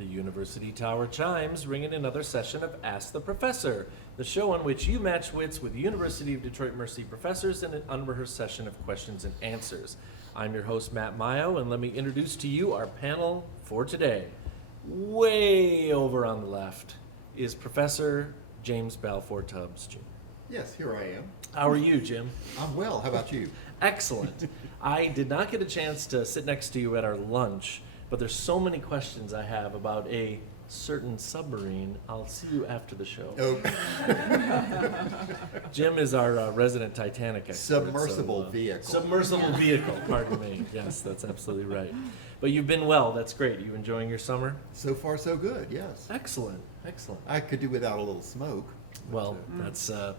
The University Tower chimes ring in another session of Ask the Professor, the show on which you match wits with University of Detroit Mercy professors in an unrehearsed session of questions and answers. I'm your host, Matt Mayo, and let me introduce to you our panel for today. Way over on the left is Professor James Balfour Tubbs, Jr. Yes, here I am. How are you, Jim? I'm well. How about you? Excellent. I did not get a chance to sit next to you at our lunch, but there's so many questions I have about a certain submarine. I'll see you after the show. Oh, Jim is our resident Titanic expert. submersible vehicle. Submersible vehicle, pardon me. Yes, that's absolutely right. But you've been well. That's great. You enjoying your summer? So far, so good. Yes. Excellent. Excellent. I could do without a little smoke. Well, that's a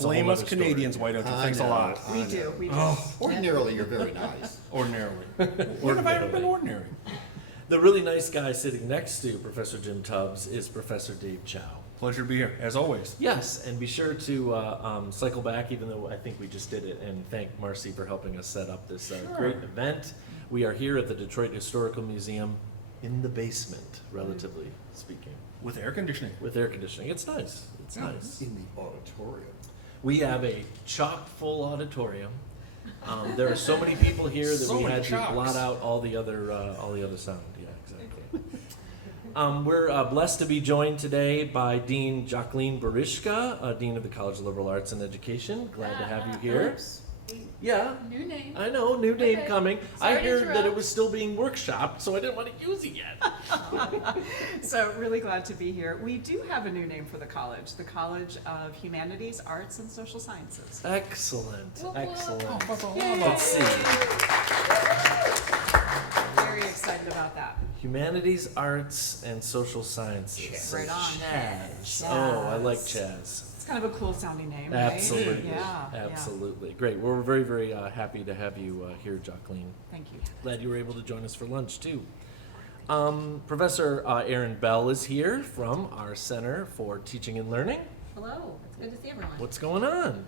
Blame whole us other story. Canadians, why don't you? I Thanks a know, lot. I We know. do, we do. Ordinarily, you're very nice. Ordinarily. When have I ever been ordinary? The really nice guy sitting next to Professor Jim Tubbs is Professor Dave Chow. Pleasure to be here, as always. Yes, and be sure to cycle back, even though I think we just did it, and thank Marcy for helping us set up this great event. We are here at the Detroit Historical Museum in the basement, relatively speaking, With air conditioning. with air conditioning. It's nice. It's nice. In the auditorium. We have a chock-full auditorium. There are so many people here that So we many had to chocks. blot out all the other sound. Yeah, exactly. We're blessed to be joined today by Dean Jocelyn Boryczka, Dean of the College of Liberal Arts and Education. Glad to have you here. Oops. Yeah, New name. I know, new name Okay. coming. Sorry I to heard that it interrupt. was still being workshopped, so I didn't want to use it yet. So really glad to be here. We do have a new name for the College of Humanities, Arts, and Social Sciences. Excellent, excellent. Yay. Let's see. Very excited about that. Humanities, Arts, and Social Sciences. Right on. Chaz. Oh, I like Chaz. It's kind of a cool sounding name, right? Absolutely. Yeah. Absolutely. Great. We're very, very happy to have you here, Jocelyn. Thank you. Glad you were able to join us for lunch, too. Professor Erin Bell is here from our Center for Teaching and Learning. Hello, it's good to see everyone. What's going on?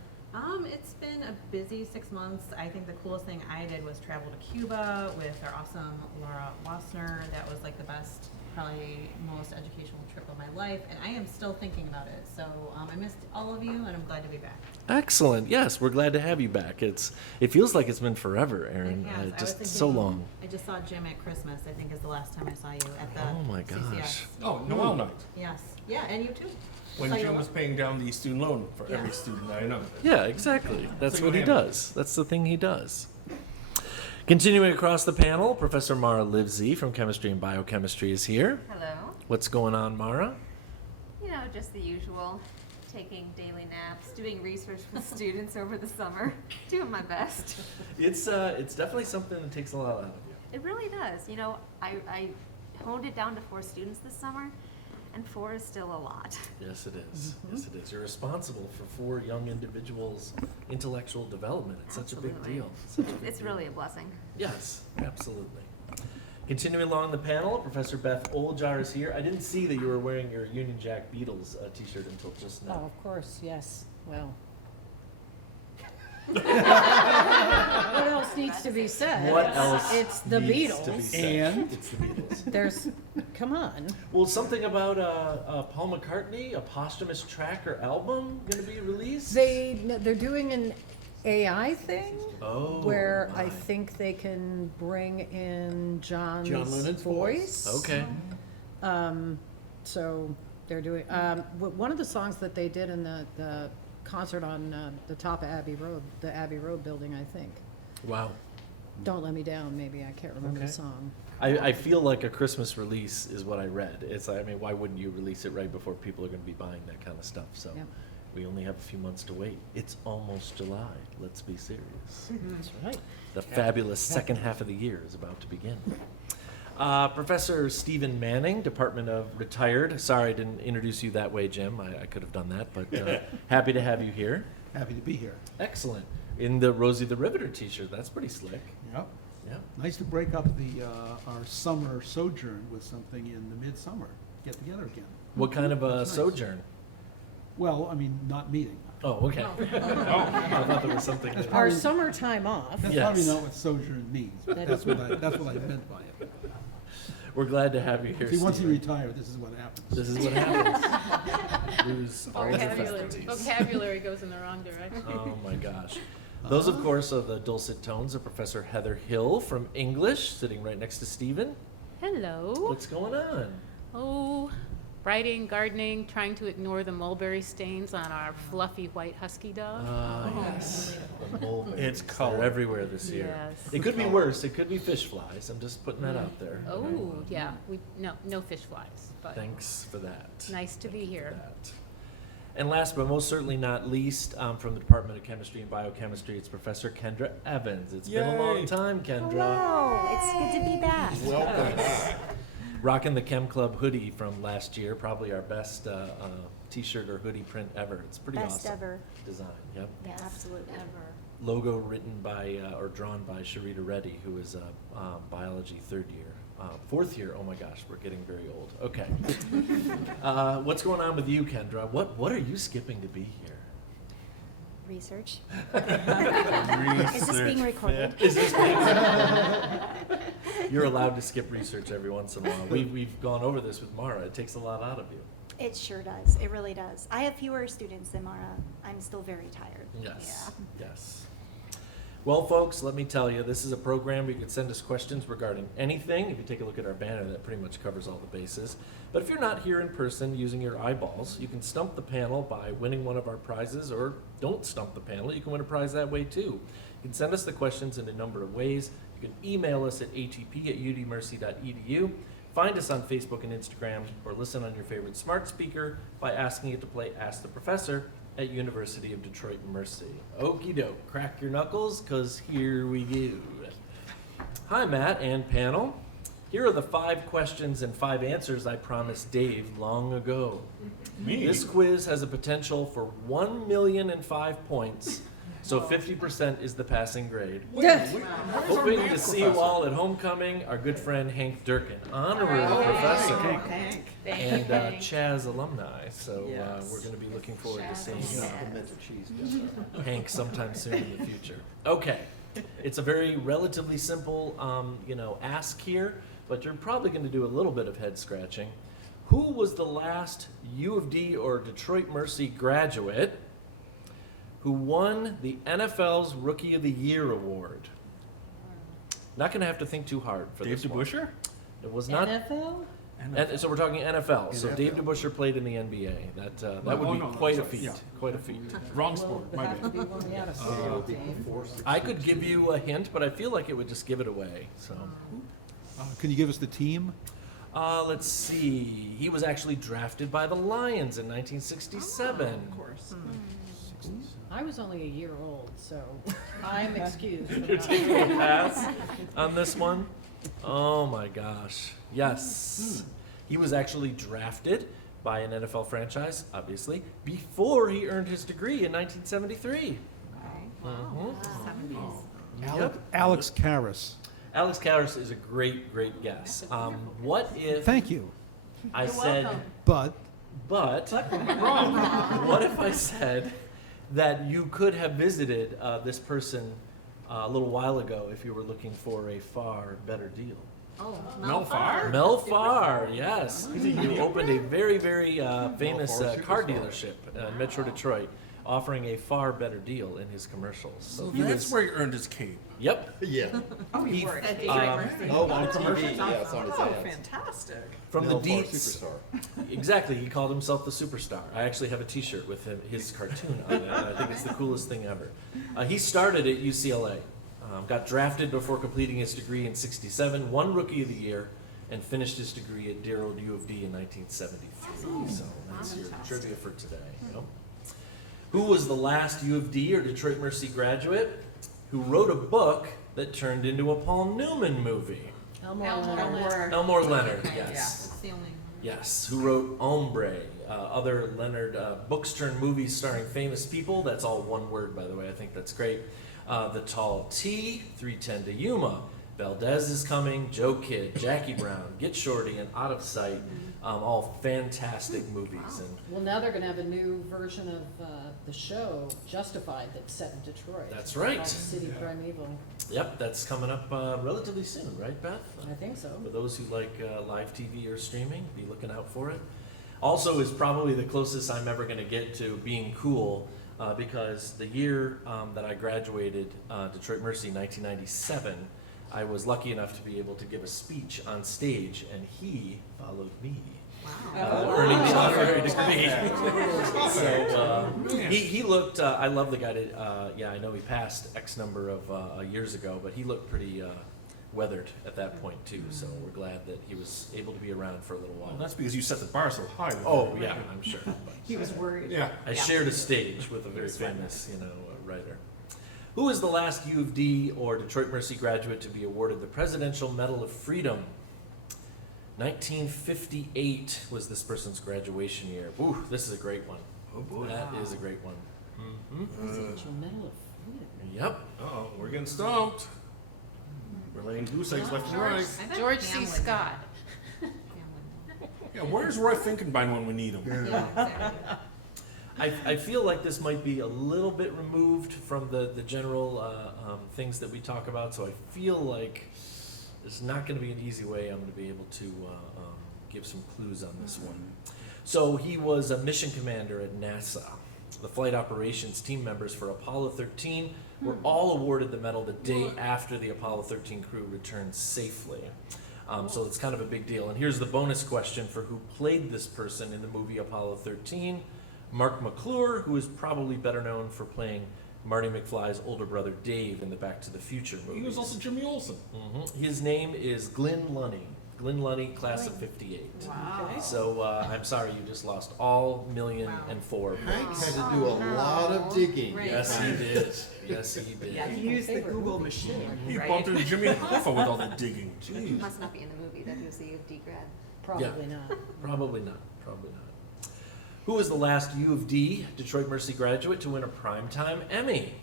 It's been a busy 6 months. I think the coolest thing I did was travel to Cuba with our awesome Laura Wassner. That was like the best, probably most educational trip of my life, and I am still thinking about it. So I missed all of you, and I'm glad to be back. Excellent. Yes, we're glad to have you back. It feels like it's been forever, Erin. It has. I was Just thinking- so long. I just saw Jim at Christmas. I think is the last time I saw you at the Oh my CCS. gosh. Oh, Noel night. Yes. Yeah, and you too. When Saw you Jim a was lot. paying down the student loan for Yeah. every student I know. Yeah, exactly. That's Single what he handed. does. That's the thing he does. Continuing across the panel, Professor Mara Livezey from Chemistry and Biochemistry is here. Hello. What's going on, Mara? You know, just the usual. Taking daily naps, doing research with students over the summer, doing my best. It's definitely something that takes a lot out of you. It really does. You know, I honed it down to 4 students this summer, and 4 is still a lot. Yes, it is. Yes, it is. You're responsible for 4 young individuals' intellectual development. It's such a big Absolutely. deal. Such a big It's deal. really a blessing. Yes, absolutely. Continuing along the panel, Professor Beth Oljar is here. I didn't see that you were wearing your Union Jack Beatles t-shirt until just Oh, now. of course, yes. Well. What else needs to be said? What else It's the needs to be Beatles. said? And? It's the Beatles. There's, come on. Well, something about Paul McCartney, a posthumous track or album going to be released? They're doing an AI thing Oh, where my. I think they can bring in John's John Lennon's voice. Okay. So they're doing, one of the songs that they did in the concert on the top of Abbey Road, the Abbey Road building, I think. Wow. Don't Let Me Down, maybe, I can't remember Okay. the song. I feel like a Christmas release is what I read. It's like, I mean, why wouldn't you release it right before people are going to be buying that kind of stuff? So Yep. we only have a few months to wait. It's almost July. Let's be serious. That's right. The fabulous second half of the year is about to begin. Professor Stephen Manning, Department of Retired. Sorry I didn't introduce you that way, Jim. I could have done that, but happy to have you here. Happy to be here. Excellent. In the Rosie the Riveter t-shirt. That's pretty slick. Yep. Yeah. Nice to break up our summer sojourn with something in the midsummer. Get together again. What kind of a That's nice. sojourn? Well, I mean, not meeting. Oh, okay. I thought there was something. That's that- Our probably- summertime off. That's Yes. probably not what sojourn means, but That that's what I meant by it. We're glad to have you here, See, once you Stephen. retire, this is what happens. This is what happens. Lose all of your faculties. Vocabulary goes in the wrong direction. Oh my gosh. Those, of course, are the dulcet tones of Professor Heather Hill from English, sitting right next to Stephen. Hello. What's going on? Oh, writing, gardening, trying to ignore the mulberry stains on our fluffy white husky dog. Ah, yes. The mulberries. It's They're color. everywhere this year. Yes. It could be worse. It could be fish flies. I'm just putting that out there. Oh, yeah. No fish flies, but Thanks for that. nice to be here. That. And last but most certainly not least, from the Department of Chemistry and Biochemistry, it's Professor Kendra Evans. It's been a long Yay. time, Kendra. Hello, it's good to be back. Welcome back. Rocking the Chem Club hoodie from last year, probably our best t-shirt or hoodie print ever. It's pretty Best awesome. ever. Design, yep. Yeah, absolutely. Logo written by, or drawn by Sharita Reddy, who is a biology fourth year, oh my gosh, we're getting very old. Okay. What's going on with you, Kendra? What are you skipping to be here? Research. Is this being recorded? Is this You're allowed to skip research every once in a while. We've gone over this with Mara. It takes a lot out of you. It sure does. It really does. I have fewer students than Mara. I'm still very tired. Yes. Yes. Well, folks, let me tell you, this is a program where you can send us questions regarding anything. If you take a look at our banner, that pretty much covers all the bases. But if you're not here in person using your eyeballs, you can stump the panel by winning one of our prizes, or don't stump the panel. You can win a prize that way, too. You can send us the questions in a number of ways. You can email us at atp@udmercy.edu. Find us on Facebook and Instagram, or listen on your favorite smart speaker by asking it to play Ask the Professor at University of Detroit Mercy. Okie doke, crack your knuckles, cause here we go. Hi Matt and panel. Here are the 5 questions and 5 answers I promised Dave long ago. Me? This quiz has a potential for 1,000,005 points, so 50% is the passing grade. Hoping to see you all at homecoming, our good friend Hank Durkin, honorary professor Hank. and Chaz alumni. So Yes. we're going to be looking forward to seeing Pimento cheese. Hank sometime soon in the future. Okay, it's a very relatively simple, ask here, but you're probably going to do a little bit of head scratching. Who was the last U of D or Detroit Mercy graduate who won the NFL's Rookie of the Year award? Not going to have to think too hard for Dave this one. DeBuscher? It was not. NFL? And so we're talking NFL. So NFL. Dave DeBuscher played in the NBA. That would Oh, be no, quite a sorry. feet. Yeah. Quite a feat. Wrong sport, my Have to bad. be one we had a football team. I could give you a hint, but I feel like it would just give it away. So, Can you give us the team? let's see. He was actually drafted by the Lions in 1967. Of course. I was only a year old, so I'm excused. from You're not taking a knowing. pass on this one? Oh my gosh. Yes. He was actually drafted by an NFL franchise, obviously, before he earned his degree in 1973. Mhm. Yep. Alex Karras. Alex Karras is a great, great guess. What if Thank you. I said, But but, what if I said that you could have visited this person a little while ago if you were looking for a far better deal? Oh, Mel Farr? Mel Farr, yes. He opened a very, very famous Farr car superstar. dealership in Metro Detroit, offering a far better deal in his commercials. So he That's was, where he earned his cape. yep. Yeah. Oh, He- you were. Oh, on TV, yeah, it's on his Oh, ads. fantastic. From Mel the Farr, deets. superstar. Exactly, he called himself the superstar. I actually have a T-shirt with his cartoon on it. And I think it's the coolest thing ever. He started at UCLA, got drafted before completing his degree in '67, won Rookie of the Year, and finished his degree at dear old U of D in 1973. So that's your trivia for today. Yep. Who was the last U of D or Detroit Mercy graduate who wrote a book that turned into a Paul Newman movie? Elmore Leonard. Elmore. Elmore Leonard, yes. That's the only one. Yes, who wrote Ombre, other Leonard books turned movies starring famous people. That's all one word, by the way. I think that's great. The Tall T, 310 to Yuma, Valdez is Coming, Joe Kidd, Jackie Brown, Get Shorty, and Out of Sight. All fantastic movies. And Well, now they're gonna have a new version of the show Justified that's set in Detroit. That's right. Called City Primeval. Yep, that's coming up relatively soon, right, Beth? I think so. For those who like live TV or streaming, be looking out for it. Also is probably the closest I'm ever going to get to being cool because the year that I graduated Detroit Mercy, 1997, I was lucky enough to be able to give a speech on stage, and he followed me. Earning the honorary degree. So he looked. I love the guy. I know he passed X number of years ago, but he looked pretty weathered at that point too. So we're glad that he was able to be around for a little while. Well, that's because you set the bar so high. Oh yeah, I'm sure. He was worried. Yeah. I shared a stage with a very famous, writer. Who is the last U of D or Detroit Mercy graduate to be awarded the Presidential Medal of Freedom? 1958 was this person's graduation year. Ooh, this is a great one. Oh boy. That is a great one. Presidential Medal of Freedom. Yep. Oh, we're getting stumped. We're laying goose eggs left and right. I bet George C. Pam would Scott. know. Pam would know. Yeah, where's Roy Finkenbein when we need him? Yeah, exactly. I feel like this might be a little bit removed from the general things that we talk about, so I feel like it's not going to be an easy way I'm going to be able to give some clues on this one. So he was a mission commander at NASA. The flight operations team members for Apollo 13 were all awarded the medal the day after the Apollo 13 crew returned safely. So it's kind of a big deal. And here's the bonus question for who played this person in the movie Apollo 13. Mark McClure, who is probably better known for playing Marty McFly's older brother Dave in the Back to the Future movies. He was also Jimmy Olsen. His name is Glenn Lunny. Glenn Lunny, class of 58. Wow. So I'm sorry, you just lost all $1,000,004. Hank had to do a lot of digging. Right. Yes, he did. Yes, he did. Yeah, he used the Google machine, He right? bumped into Jimmy Hoffa with all that digging. He Jeez. must not be in the movie that he was the U of D grad. Probably not. Probably not. Probably not. Who was the last U of D Detroit Mercy graduate to win a Primetime Emmy?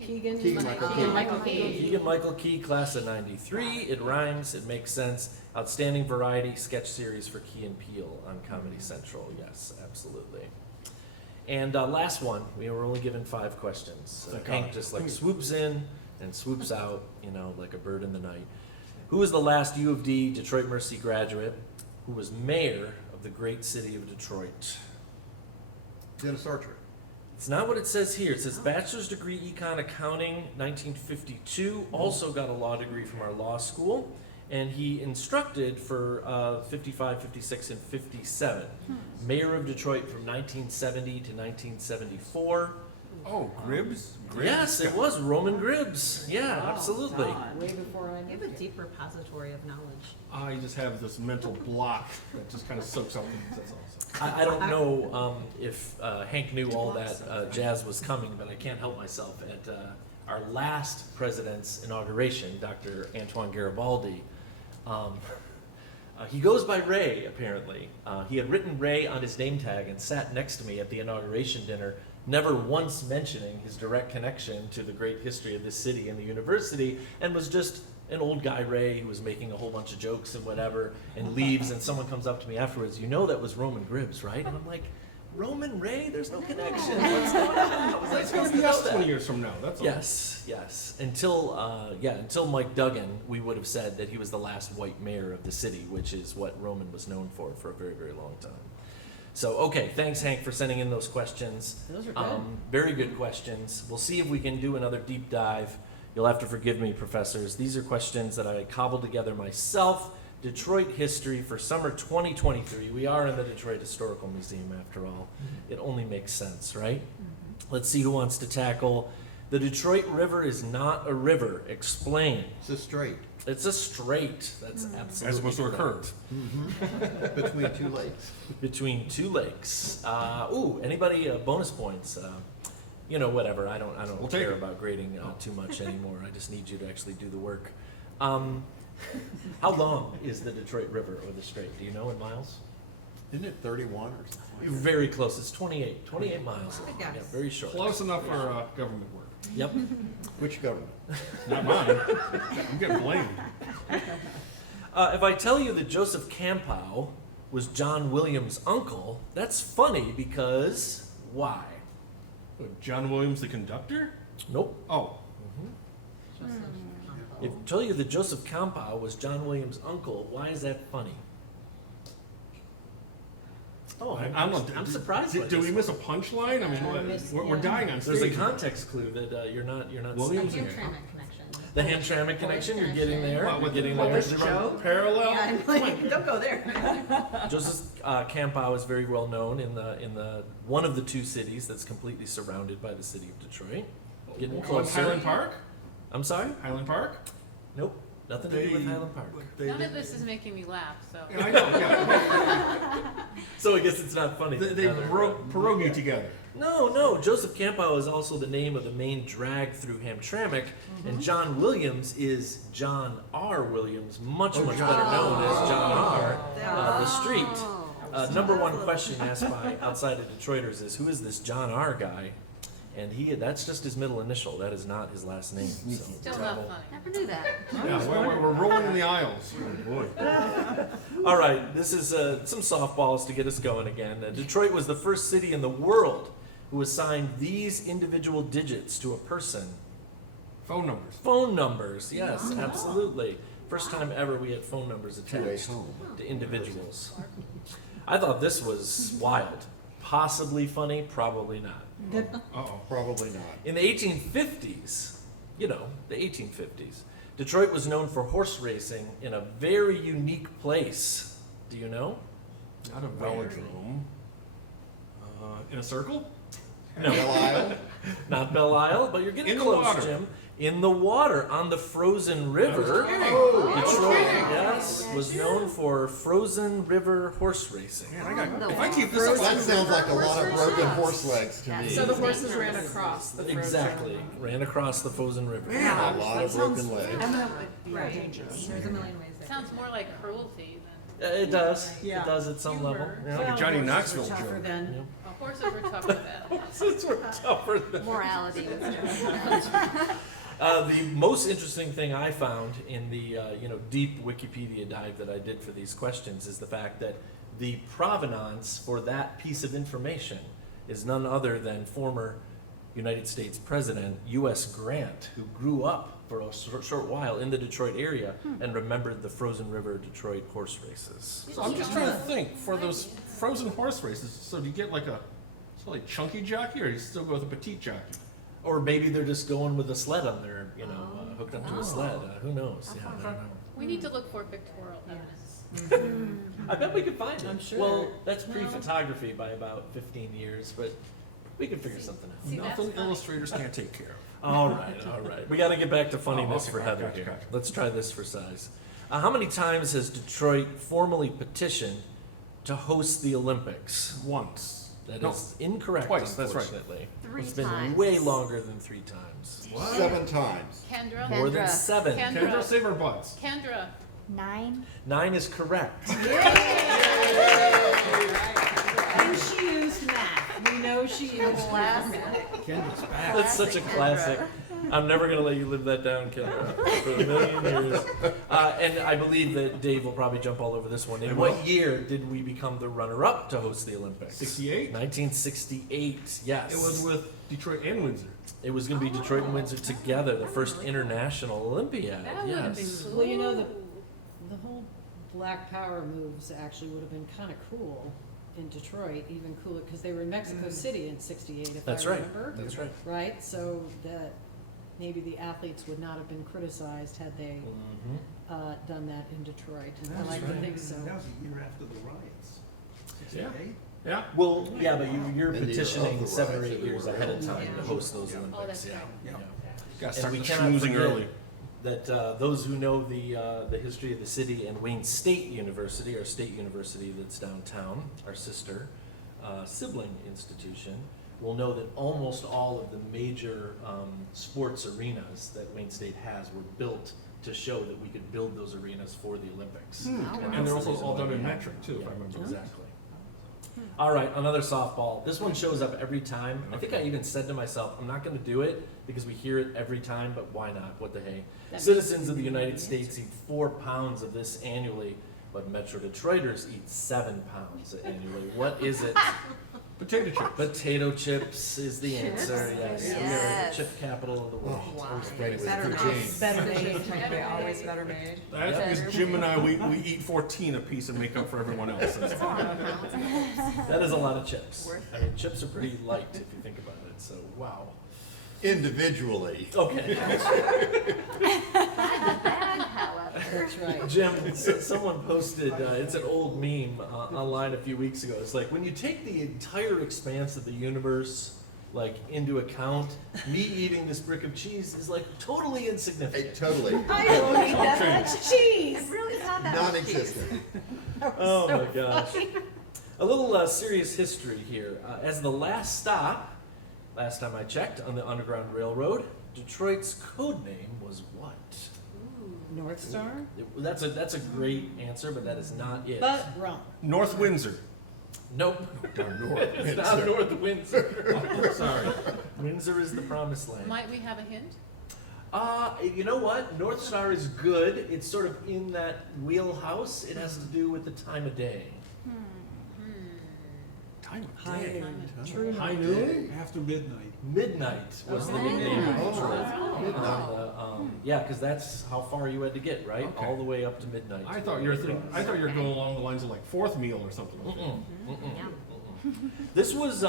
Keegan Michael Key. Keegan-Michael Key, class of 93. It rhymes, it makes sense. Outstanding variety sketch series for Key and Peele on Comedy Central. Yes, absolutely. And last one, we were only given 5 questions. Thank Hank God. just swoops in and swoops out, like a bird in the night. Who was the last U of D Detroit Mercy graduate who was mayor of the great city of Detroit? Dennis Archer. It's not what it says here. It says bachelor's degree econ accounting, 1952. Also got a law degree from our law school. And he instructed for 55, 56, and 57. Mayor of Detroit from 1970 to 1974. Oh, Gribbs? Yes, it was Roman Gribbs. Yeah, Wow, absolutely. Don. way before I You have knew a it. deep repository of knowledge. I just have this mental block that just kind of soaks up things, that's all. I don't know if Hank knew all that jazz was coming, but I can't help myself. At our last president's inauguration, Dr. Antoine Garibaldi, he goes by Ray, apparently. He had written Ray on his name tag and sat next to me at the inauguration dinner, never once mentioning his direct connection to the great history of this city and the university, and was just an old guy Ray who was making a whole bunch of jokes and whatever, and leaves, and someone comes up to me afterwards, that was Roman Gribbs, right? And I'm like, Roman Ray? There's no connection. What's going on? How was I It's going supposed to to be know us that? 20 years from now, that's all. Yes. Until Mike Duggan, we would have said that he was the last white mayor of the city, which is what Roman was known for a very, very long time. So, okay, thanks, Hank, for sending in those questions. Those are good. Very good questions. We'll see if we can do another deep dive. You'll have to forgive me, professors. These are questions that I cobbled together myself. Detroit history for summer 2023. We are in the Detroit Historical Museum, after all. It only makes sense, right? Let's see who wants to tackle. The Detroit River is not a river. Explain. It's a straight It's a strait. That's absolutely As opposed to a correct. curve. between 2 lakes. Between 2 lakes. Anybody bonus points? Whatever. I don't We'll care take it. about grading too much anymore. I just need you to actually do the work. How long is the Detroit River or the strait? Do you know in miles? Isn't it 31 or something? You're very close. It's 28 miles long. Yes. Yeah, very short. Close enough for government work. Yep. Which government? Not mine. I'm getting blamed. If I tell you that Joseph Campow was John Williams' uncle, that's funny because why? John Williams, the conductor? Nope. Oh, If I tell you that Joseph Kampa was John Williams' uncle, why is that funny? Oh, I'm surprised. by Did we this. miss a punchline? I mean, we're dying on stage. There's a context clue that you're not Williams seeing. Hamtramck connection. The Hamtramck connection. You're getting there. What, You're getting what there. was Joe? parallel? Yeah, I'm like, don't go there. Joseph Kampa is very well known in the one of the two cities that's completely surrounded by the city of Detroit. Getting closer. Highland Park? I'm sorry? Highland Park? Nope. Nothing to do with Highland Park. None of this is making me laugh, so. I know, yeah. So I guess it's not funny. They broke pierogi together. No. Joseph Kampa is also the name of the main drag through Hamtramck, and John Williams is John R. Williams, much better known as John R. The street. Number one question asked by outside of Detroiters is, who is this John R. guy? And that's just his middle initial. That is not his last name. So. Still not funny. Never knew that. Yeah, we're rolling in the aisles. Oh, boy. All right, this is some softballs to get us going again. Detroit was the first city in the world who assigned these individual digits to a person. Phone numbers. Phone numbers, yes, absolutely. First time ever we had phone numbers attached to individuals. I thought this was wild. Possibly funny, probably not. Uh-oh. Probably not. In the 1850s, the 1850s, Detroit was known for horse racing in a very unique place. Do you know? Not a velodrome. In a circle? No. Belle Isle? Not Belle Isle, but you're getting In the close, water. Jim. In the water, on the frozen river. Oh, Detroit, yes, was known for frozen river horse racing. Man, if I keep this up, That sounds like a lot of broken horse legs to me. So the horses ran across the frozen. Exactly. Ran across the frozen river. A lot of broken legs. Right. Dangerous. There's a million ways that. Sounds more like cruelty than, It does. Yeah. It does at some level. Yeah. like a Johnny Knoxville joke. Then. horses were tougher then. Since we're tougher than Morality was the most interesting thing I found in the deep Wikipedia dive that I did for these questions is the fact that the provenance for that piece of information is none other than former United States President U.S. Grant, who grew up for a short while in the Detroit area and remembered the Frozen River Detroit horse races. So I'm just trying to think, for those frozen horse races, so do you get like a chunky jockey, or do you still go with a petite jockey? Or maybe they're just going with a sled on their, hooked up to a sled. Who knows? Yeah, I don't know. We need to look for pictorial evidence. I bet we could find it. I'm sure. Well, that's pre-photography by about 15 years, but we could figure something out. See, that's Nothing funny. illustrators can't take care of. All right. We got to get back to funniness okay, for Heather gotcha, here. gotcha. Let's try this for size. How many times has Detroit formally petitioned to host the Olympics? Once. That No, is incorrect, twice, that's right. unfortunately. 3 It's been times. way longer than 3 times. 7 times. Kendra? More than Kendra. 7. Kendra, save our butts. Kendra, 9. 9 is correct. And she used math. We know she used math. Kendra's back. That's such a classic. I'm never going to let you live that down, Kendra, for a million years. And I believe that Dave will probably jump all over this one. In what year did we become the runner-up to host the Olympics? 68? 1968, yes. It was with Detroit and Windsor. It was going to be Detroit and Windsor together, the first international Olympiad. that would have been Yes. cool. Well, the whole Black Power moves actually would have been kind of cool in Detroit, even cooler, because they were in Mexico City in '68, if That's I right. remember. That's right. Right, so that maybe the athletes would not have been criticized had they Mhm. done that in Detroit. I That like was to right. think so. That was a year after the riots. Yeah. 68? Yeah. Well, yeah, but you're In the year of petitioning the 7 or rise 8 of the years world. ahead of time to Yeah. host those Yeah. Olympics. Oh, that's yeah. right. Yeah. Yeah. Gotta And start we the cannot schmoozing forget early. that those who know the history of the city and Wayne State University, our state university that's downtown, our sister sibling institution, will know that almost all of the major sports arenas that Wayne State has were built to show that we could build those arenas for the Olympics. And they're also all done in metric, too, if I remember. Exactly. All right, another softball. This one shows up every time. I think I even said to myself, I'm not going to do it because we hear it every time, but why not? What the hey? That Citizens of the United States eat 4 pounds of this annually, but Metro Detroiters eat 7 pounds annually. What is it? Potato chips. Potato chips is the answer, yes. We are Yes. the chip capital of the world. Oh, always ready with Better poutine. made. Better Fish made. and frankly, always better made. That's because Jim and I, we eat 14 apiece and make up for everyone else. That's That is a lot of chips. I mean, chips are pretty light if you think about it, so wow. Individually. Okay. Bad, however. That's right. Jim, someone posted, it's an old meme online a few weeks ago. It's like, when you take the entire expanse of the universe, like, into account, me eating this brick of cheese is, like, totally Hey, insignificant. totally. I don't eat that much cheese. It really is not that much cheese. Non-existent. Oh my gosh. A little serious history here. As the last stop, last time I checked, on the Underground Railroad, Detroit's code name was what? North Star? That's a great answer, but that is not it. But wrong. North Windsor. Nope. It's not North Windsor. Sorry. Windsor is the promised land. Might we have a hint? You know what? North Star is good. It's sort of in that wheelhouse. It has to do with the time of day. Time of High day. True. High noon? After midnight. Midnight was the nickname of Oh, Detroit. midnight. Yeah, because that's how far you had to get, right? Okay. All the way up to midnight. I thought you were going along the lines of like fourth meal or something. Yeah. This is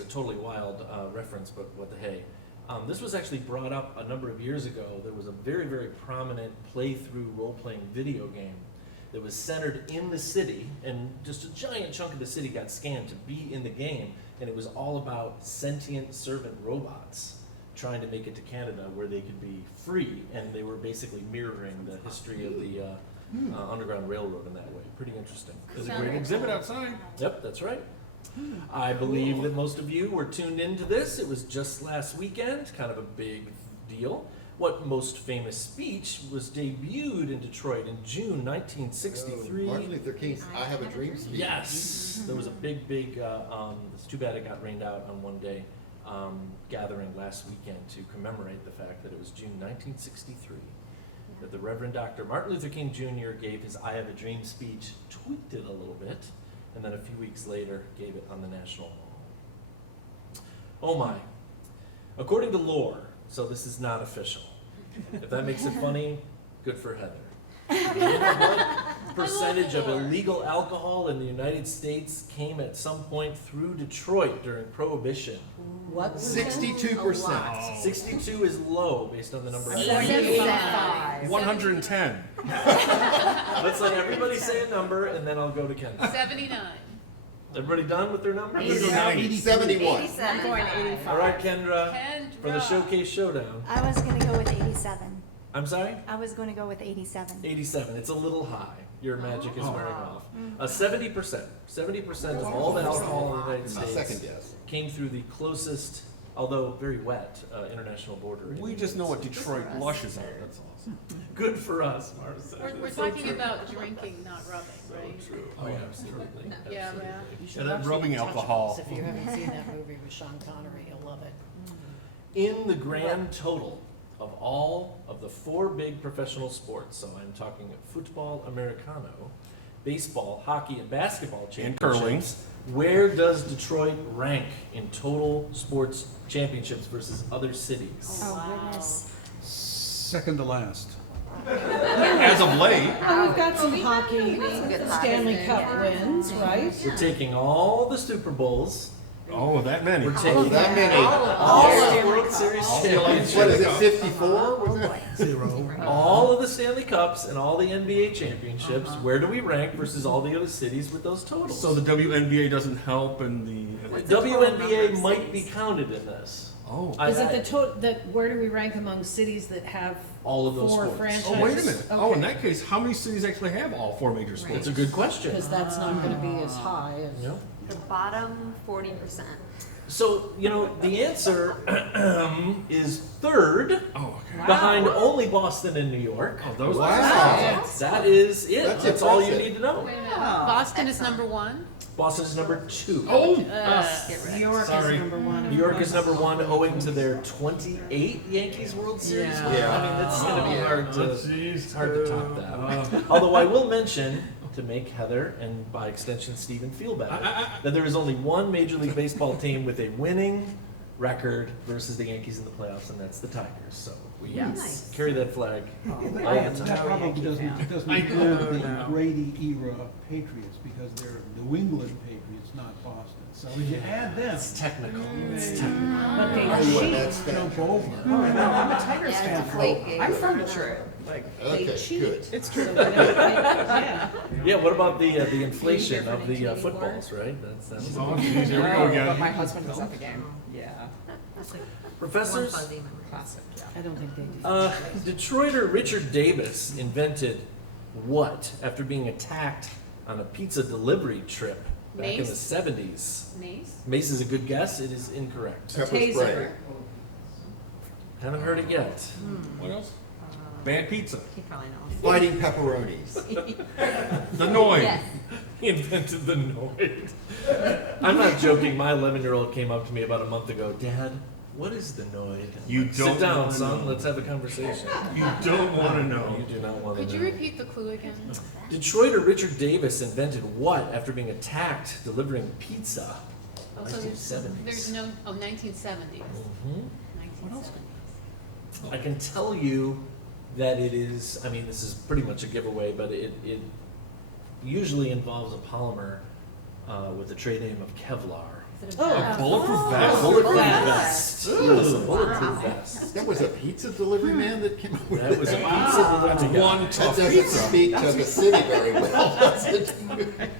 a totally wild reference, but what the hey. This was actually brought up a number of years ago. There was a very, very prominent playthrough role-playing video game that was centered in the city, and just a giant chunk of the city got scanned to be in the game, and it was all about sentient servant robots trying to make it to Canada where they could be free, and they were basically mirroring the history of the Underground Railroad in that way. Pretty interesting. There's a great exhibit outside. Yep, that's right. I believe that most of you were tuned into this. It was just last weekend, kind of a big deal. What most famous speech was debuted in Detroit in June 1963. Martin Luther King's I Have a Dream speech. Yes, there was a big, it's too bad it got rained out on one day, gathering last weekend to commemorate the fact that it was June 1963 that the Reverend Dr. Martin Luther King Jr. gave his I Have a Dream speech, tweaked it a little bit, and then a few weeks later gave it on the National Mall. Oh my. According to lore, so this is not official. If that makes it funny, good for Heather. You know what percentage of illegal alcohol in the United States came at some point through Detroit during Prohibition? What? 62%. 62 is low based on the number. I'm going 85. 110. Let's let everybody say a number, and then I'll go to Kendra. 79. Everybody done with their numbers? 71. 87. I'm going 85. All right, Kendra, Kendra. for the Showcase Showdown. I was gonna go with 87. I'm sorry? I was gonna go with 87. 87. It's a little high. Your magic is wearing off. 70%. 70% of all the alcohol in the United My second States guess. came through the closest, although very wet, international border. in We the just know what United Detroit blushes at. That's all. States. Good for us, Martha said. We're talking about drinking, not rubbing, right? True. Oh, absolutely. Yeah, Absolutely. yeah. You should Yeah, that watch rubbing The alcohol. Untouchables If you haven't seen that movie with Sean Connery, you'll love it. In the grand total of all of the 4 big professional sports, so I'm talking football, Americano, baseball, hockey, and basketball And curling. championships, where does Detroit rank in total sports championships versus other cities? Oh, goodness. Second to last. As of late, Oh, we've got some hockey, good hockey Stanley thing, Cup yeah. wins, right? We're taking all the Super Bowls. oh, that many. We're Oh, taking that many. all Yeah. the World Series What championships, is it, 54? Was it? 0. all of the Stanley Cups, and all the NBA championships. Where do we rank versus all the other cities with those totals? So the WNBA doesn't help and the. What's the total number WNBA of might be cities? counted in this. Oh. I- Is it the where do we rank among cities that have all of those 4 sports? franchises? Oh, wait a minute. Oh, in Okay. that case, how many cities actually have all 4 major sports? That's a good question. Because that's not gonna be as high as. Yeah. The bottom 40%. So, the answer is third, Oh, okay. behind only Boston and New York. Oh, those Wow. That is it. That's That's all you impressive. need to know. Wait a minute. Boston is number 1. Boston is number 2. Oh! New York Sorry. is number 1. New York is number 1, owing to their 28 Yankees World Series. Yeah. wins. Yeah. I mean, that's going to be hard to. Jeez. It's hard to top that. Although I will mention, to make Heather, and by extension Steven, feel better. That there is only one Major League Baseball team with a winning record versus the Yankees in the playoffs, and that's the Tigers. So we Yes. carry that flag all the That time. probably doesn't include the Brady era Patriots, because they're New England Patriots, not Boston. So if you add them, It's technical. It's technical. But they Are you a cheat. Mets fan? jump over. Oh, no, I'm a Tigers Yeah, fan. it's a late game. I'm from Detroit. Like, Okay, good. it's true. Yeah. Yeah, what about the inflation different of in the TV footballs, right? That's Oh, geez, here we go But again. my husband was at the game. Yeah. That's like Professors? one fuzzy memory. Classic, yeah. I don't think they do. Detroiter Richard Davis invented what after being attacked on a pizza delivery trip back in the Mace? 70s? Mace? Mace is a good guess. It is incorrect. Pepper spray. Taser. Haven't heard it yet. What else? Bad pizza. He probably knows. Fighting pepperonis. The Noid. Yes. He invented the Noid. I'm not joking. My 11-year-old came up to me about a month ago. Dad, what is the Noid? You Sit don't down, wanna son. know. Let's have a conversation. You don't want to know. You do not want to Could know. you repeat the clue again? Detroiter Richard Davis invented what after being attacked delivering pizza? Oh, so 1970s. there's no, 1970s. Mhm. 1970s. I can tell you that it is, I mean, this is pretty much a giveaway, but it usually involves a polymer with the trade name of Kevlar. A bulletproof A vest. bulletproof vest. vest. Yes, a bulletproof vest. That was a pizza delivery man that came up with That was a that? pizza delivery guy. One That tough doesn't pizza. speak to the city very well, does it?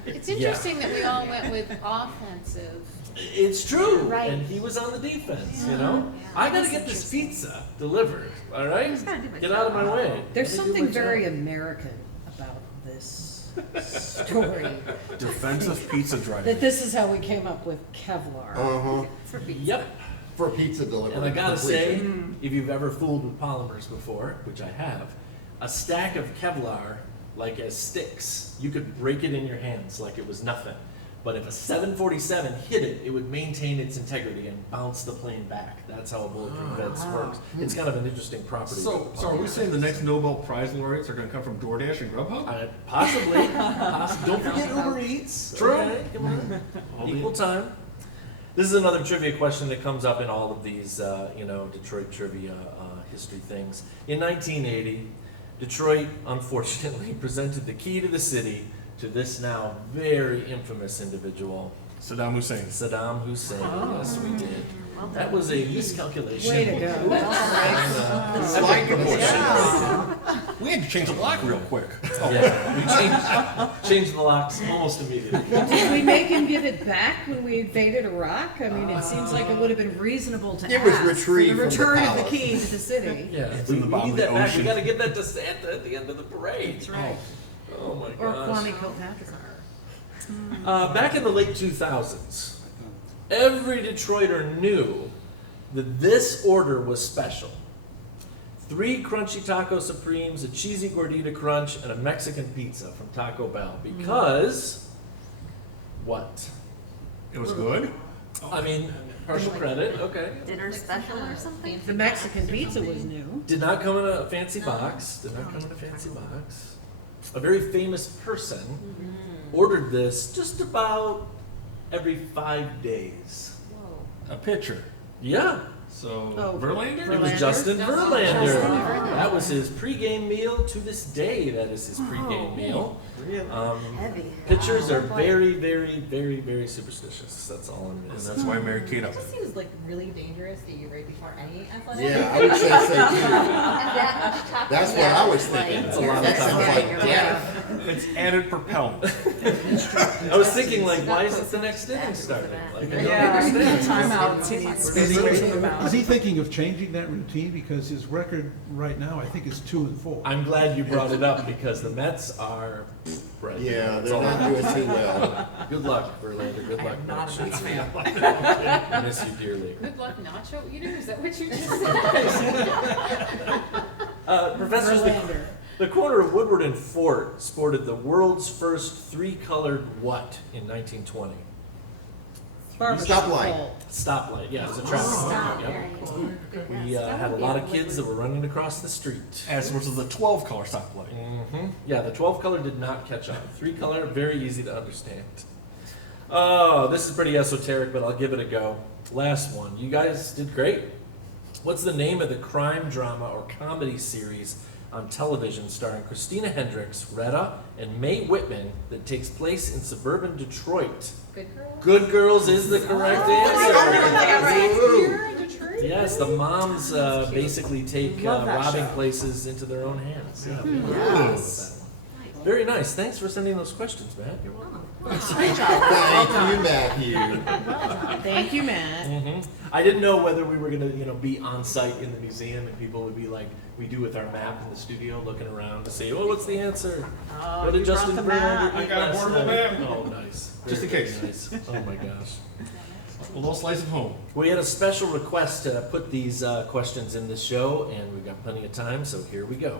It's interesting that we all went with offensive. It's true, Right. and he was on the defense, you know? I gotta get this pizza delivered, all right? Just gotta do my Get out of my job. way. There's Let me do something my job. very American about this story, Defensive pizza driver. that this is how we came up with Kevlar. Uh-huh. Yep. For pizza delivery. And I gotta say, completion. if you've ever fooled with polymers before, which I have, a stack of Kevlar, like as sticks, you could break it in your hands like it was nothing. But if a 747 hit it, it would maintain its integrity and bounce the plane back. That's how a bulletproof vest works. It's kind of an interesting property. So are we saying the next Nobel Prize laureates are going to come from DoorDash and Grubhub? Possibly. Don't forget Uber Eats. True. Okay, come on. Equal time. This is another trivia question that comes up in all of these, Detroit trivia history things. In 1980, Detroit, unfortunately, presented the key to the city to this now very infamous individual, Saddam Hussein. Saddam Hussein. Yes, we did. That was a miscalculation. Way to go. And, Slight proportion. We had to change the lock real quick. yeah, we changed the locks almost immediately. Did we make him give it back when we invaded Iraq? I mean, it seems like it would have been reasonable to It was ask for retrieved the from the return of the palace. key to the city. Yeah, It's we, in the we bottom need of that the back. ocean. We gotta give that to Santa at the end of the parade. That's right. Oh my Or gosh. Kwame Kilpatrick. Back in the late 2000s, every Detroiter knew that this order was special. 3 crunchy taco supremes, a cheesy gordita crunch, and a Mexican pizza from Taco Bell. Because what? It was good. I mean, partial credit, okay. Dinner special or something? The Mexican pizza was new. Did not come in a fancy box. Did not come in a fancy box. A very famous person ordered this just about every 5 days. Whoa. A pitcher. Yeah, So Oh, Verlander? it was Verlander? Justin Justin Verlander. Verlander. That was his pregame meal. To this day, that is his pregame Oh. meal. Heavy. Pitchers are Wow. very, very, very, very superstitious. That's all I'm And gonna that's say. why I married Kate It up. just seems like really dangerous to eat right before any athletic. Yeah, I would say so too. And that much taco That's what I was like, thinking. That's a lot of That sounds time. like death. It's added propellant. I was thinking, like, why isn't the next inning starting? Like, I don't Yeah, understand. timeout. He needs space in the mouth. Is he thinking of changing that routine? Because his record right now, I think, is 2-4. I'm glad you brought it up because the Mets are right. Yeah, That's they're all not I- doing too well. Good luck, Verlander. Good luck, Not a Mets fan. I miss you dearly. Good luck nacho eater, is that what you just said? Professors, Verlander. the corner of Woodward and Fort sported the world's first 3-colored what in 1920? Barber Stoplight. pole. Stoplight, yeah, it was a traffic light. Stop, Yep. very good. We had a lot of kids that were running across the street. As versus the 12 color stoplight. Yeah, the 12 color did not catch on. 3 color, very easy to understand. Oh, this is pretty esoteric, but I'll give it a go. Last one. You guys did great. What's the name of the crime drama or comedy series on television starring Christina Hendricks, Retta, and Mae Whitman that takes place in suburban Detroit? Good girl? Good Girls is the correct answer. Here in Detroit? Yes, the moms basically take Love that robbing show. places into their own hands. Yeah, Yes. very nice. Thanks for sending those questions, Matt. You're welcome. Great job. Thank you, Matthew. Thank you, Matt. I didn't know whether we were gonna, be on site in the museum and people would be like we do with our map in the studio, looking around to see, what's the answer? Oh, What did you brought Justin the Verlander map. eat I got a last portable night? map. Oh, nice. Just in Very case. Nice. Oh my gosh. A little slice of home. We had a special request to put these questions in the show, and we've got plenty of time, so here we go.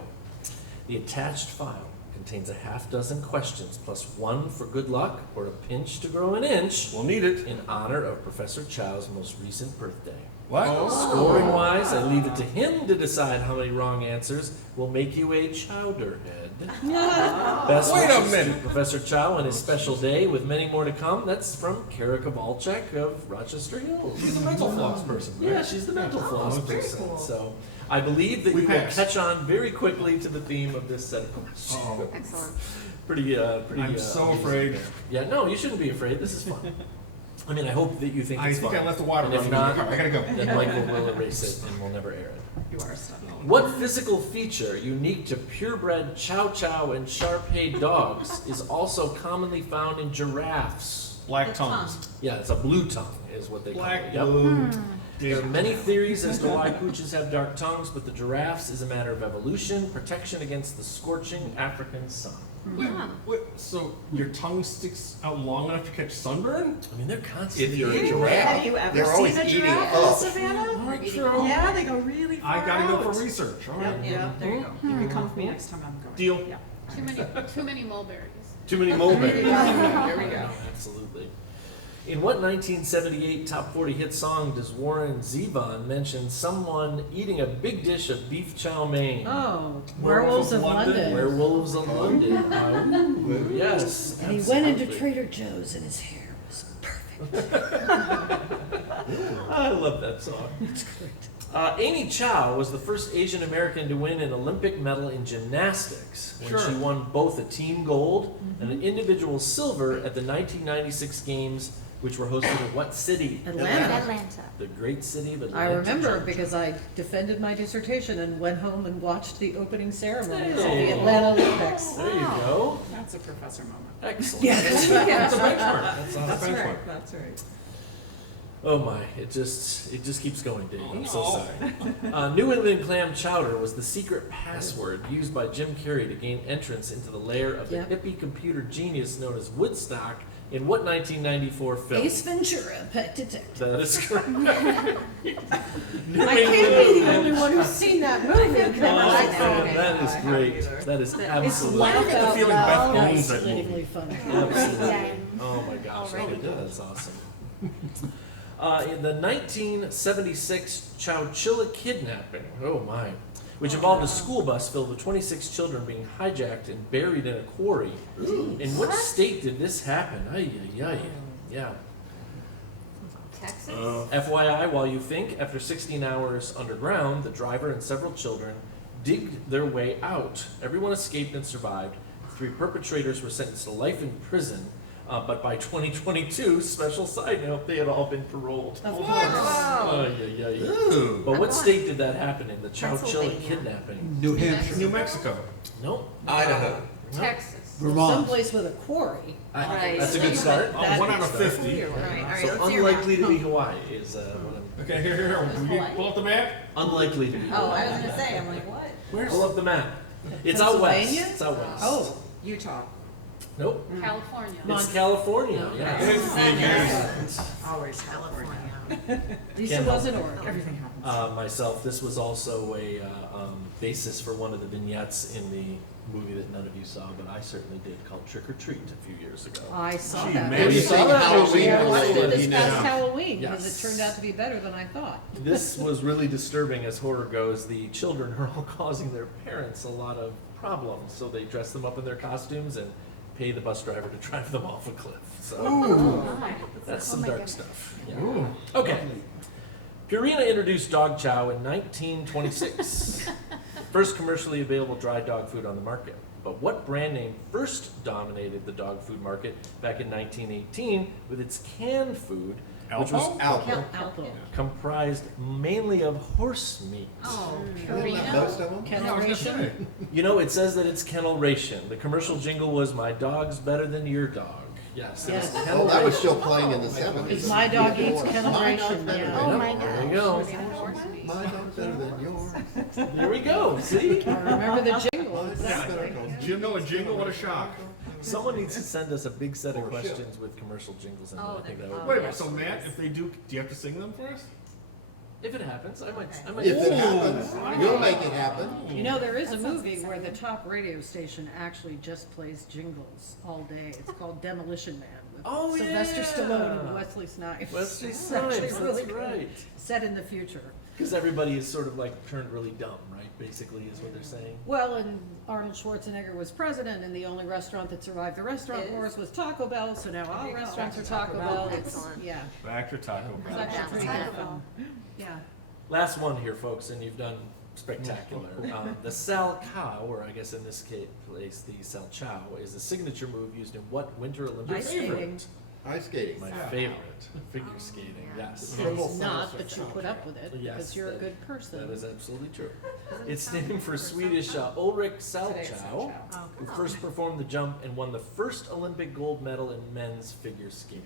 The attached file contains a half dozen questions, plus one for good luck or a pinch to grow an inch We'll need it. in honor of Professor Chow's most recent birthday. What? Scoring wise, I leave it to him to decide how many wrong answers will make you a chowderhead. Best Wait a wishes minute. to Professor Chow on his special day, with many more to come. That's from Kara Kowalczyk of Rochester Hills. She's a mental floss person, right? Yeah, she's the mental floss very person. cool. So I believe that We you will passed. catch on very quickly to the theme of this set of questions. Uh-oh. Excellent. Pretty. I'm so amazing afraid. there. Yeah, no, you shouldn't be afraid. This is fun. I mean, I hope that you think I it's think fun. I left the water And if running in not, the car. I gotta go. then Michael will erase it and we'll never air it. You are so. What physical feature unique to purebred Chow Chow and Shar-Pei dogs is also commonly found in giraffes? Black The tongues. Yeah, it's a blue tongue is what they Black, call it. Yep. blue. There are many theories as to why pooches have dark tongues, but the giraffes is a matter of evolution, protection against the scorching African sun. Wait, so your tongue sticks out long enough to catch sunburn? I mean, they're constantly. If you're a Have giraffe, you ever they're seen always a eating giraffe in the up. savannah? True. Yeah, they go really far I gotta go out. for research. All right. Yeah, there you go. You can come with me next time I'm going. Deal. Yeah. Too many mulberries. Too many mulberries. There we go. Absolutely. In what 1978 top 40 hit song does Warren Zevon mention someone eating a big dish of beef chow mein? Oh, Werewolves of London. Werewolves of London. Yes. And he went into absolutely. Trader Joe's and his hair was perfect. I love that song. It's great. Amy Chow was the first Asian American to win an Olympic medal in gymnastics when Sure. she won both a team gold and an individual silver at the 1996 Games, which were hosted in what city? Atlanta. Atlanta. The great city of I Atlanta. remember Georgia. because I defended my dissertation and went home and watched the opening ceremonies of Hey. the Atlanta Olympics. There you go. That's a professor moment. Excellent. Yes. That's a benchmark. That's awesome. That's benchmark. right, that's right. Oh my, it just keeps going, Dave. I'm so Oh. sorry. New England clam chowder was the secret password used by Jim Carrey to gain entrance into the lair of the Yep. hippie computer genius known as Woodstock in what 1994 film? Ace Ventura, Pet Detective. That is correct. New I can't be the only one who's seen that movie. Oh, man, that is I great. haven't either. That is It's absolutely, laugh I get the out feeling Beth loud, owns that exceedingly funny. absolutely. Yeah. Oh my gosh, Already. oh, that's awesome. In the 1976 Chowchilla kidnapping, oh my, which involved a school bus filled with 26 children being hijacked and buried in a quarry. In what state did this happen? Ay, ay, ay. Yeah. Texas? FYI, while you think, after 16 hours underground, the driver and several children digged their way out. Everyone escaped and survived. 3 perpetrators were sentenced to life in prison, but by 2022, special side note, they had all been paroled. Of course. Ay, ay, ay. Ooh. But what state did that happen in? The Chowchilla Pennsylvania. kidnapping? New Hampshire, New Mexico. Nope. Idaho. No. Texas. Vermont. Someplace with a quarry. Right. That's a good start. Oh, That 1 out good of start. 50. Right, all right, So let's hear unlikely it. to be Hawaii is what I'm. Okay, here. Will you pull up the map? Unlikely to be. Oh, Hawaii. I was gonna say, I'm like, what? Where's Pull up the map. It's out west. Pennsylvania? It's out west. Oh, Utah. Nope. California. It's California. Yeah. It figures. Always California. at least it Can't wasn't Oregon. Everything happens. Myself, this was also a basis for one of the vignettes in the movie that none of you saw, but I certainly did, called Trick or Treat a few years ago. I saw Gee, that. man. Have you seen Halloween? Yeah, I watched it this Yeah. past Halloween, because Yes. it turned out to be better than I thought. This was really disturbing as horror goes. The children are all causing their parents a lot of problems, so they dress them up in their costumes and pay the bus driver to drive them off a cliff. So that's some my dark goodness. stuff. Yeah. Okay. Purina introduced dog chow in 1926. First commercially available dry dog food on the market. But what brand name first dominated the dog food market back in 1918 with its canned food, which was Alpo. Alpo. comprised mainly of horse meat? Oh, Purina. Most of them? Yeah, I was gonna say. Generation. You know, it says that it's kennel ration. The commercial jingle was "My dog's better than your dog." Yes. it was Yes. kennel Oh, that was ration. still playing in the 70s. Is my dog eats kennel My dog's ration, better yeah. than Oh yours. my There you go. My dog's better than yours. There we go. See? I remember the jingle, Mine's exactly. better than yours. Jim, know a jingle? What a shock. Someone needs to send us a big set of For sure. questions with commercial jingles in them. Oh, I think that'd that be would Wait a be minute, so awesome. Matt, if they do you have to sing them for us? If it happens, I might. If it happens, you'll make it happen. You know, there is a movie where the top radio station actually just plays jingles all day. It's called Demolition Man with Oh, Sylvester yeah. Stallone and Wesley Snipes. Wesley It's actually Snipes. really That's good. right. Set in the future. Because everybody is sort of like turned really dumb, right? Basically, is what they're saying. Well, and Arnold Schwarzenegger was president, and the only restaurant that survived the restaurant wars was Taco Bell, so now all restaurants are Taco Bell. It's, Excellent. yeah. Back to Taco It's Bell. actually pretty Taco good Bell. film. Yeah. Last one here, folks, and you've done spectacular. The Sal Cow, or I guess in this place, the Sal Chow, is a signature move used in what Winter Olympic Ice favorite? skating. Ice skating. My Yeah. favorite, figure skating, yes. It's not, but you put up with it Yes, because you're a that- good person. That is absolutely true. It's named for Swedish Ulrich Salchow, who first performed the jump and won the first Olympic gold medal in men's figure skating.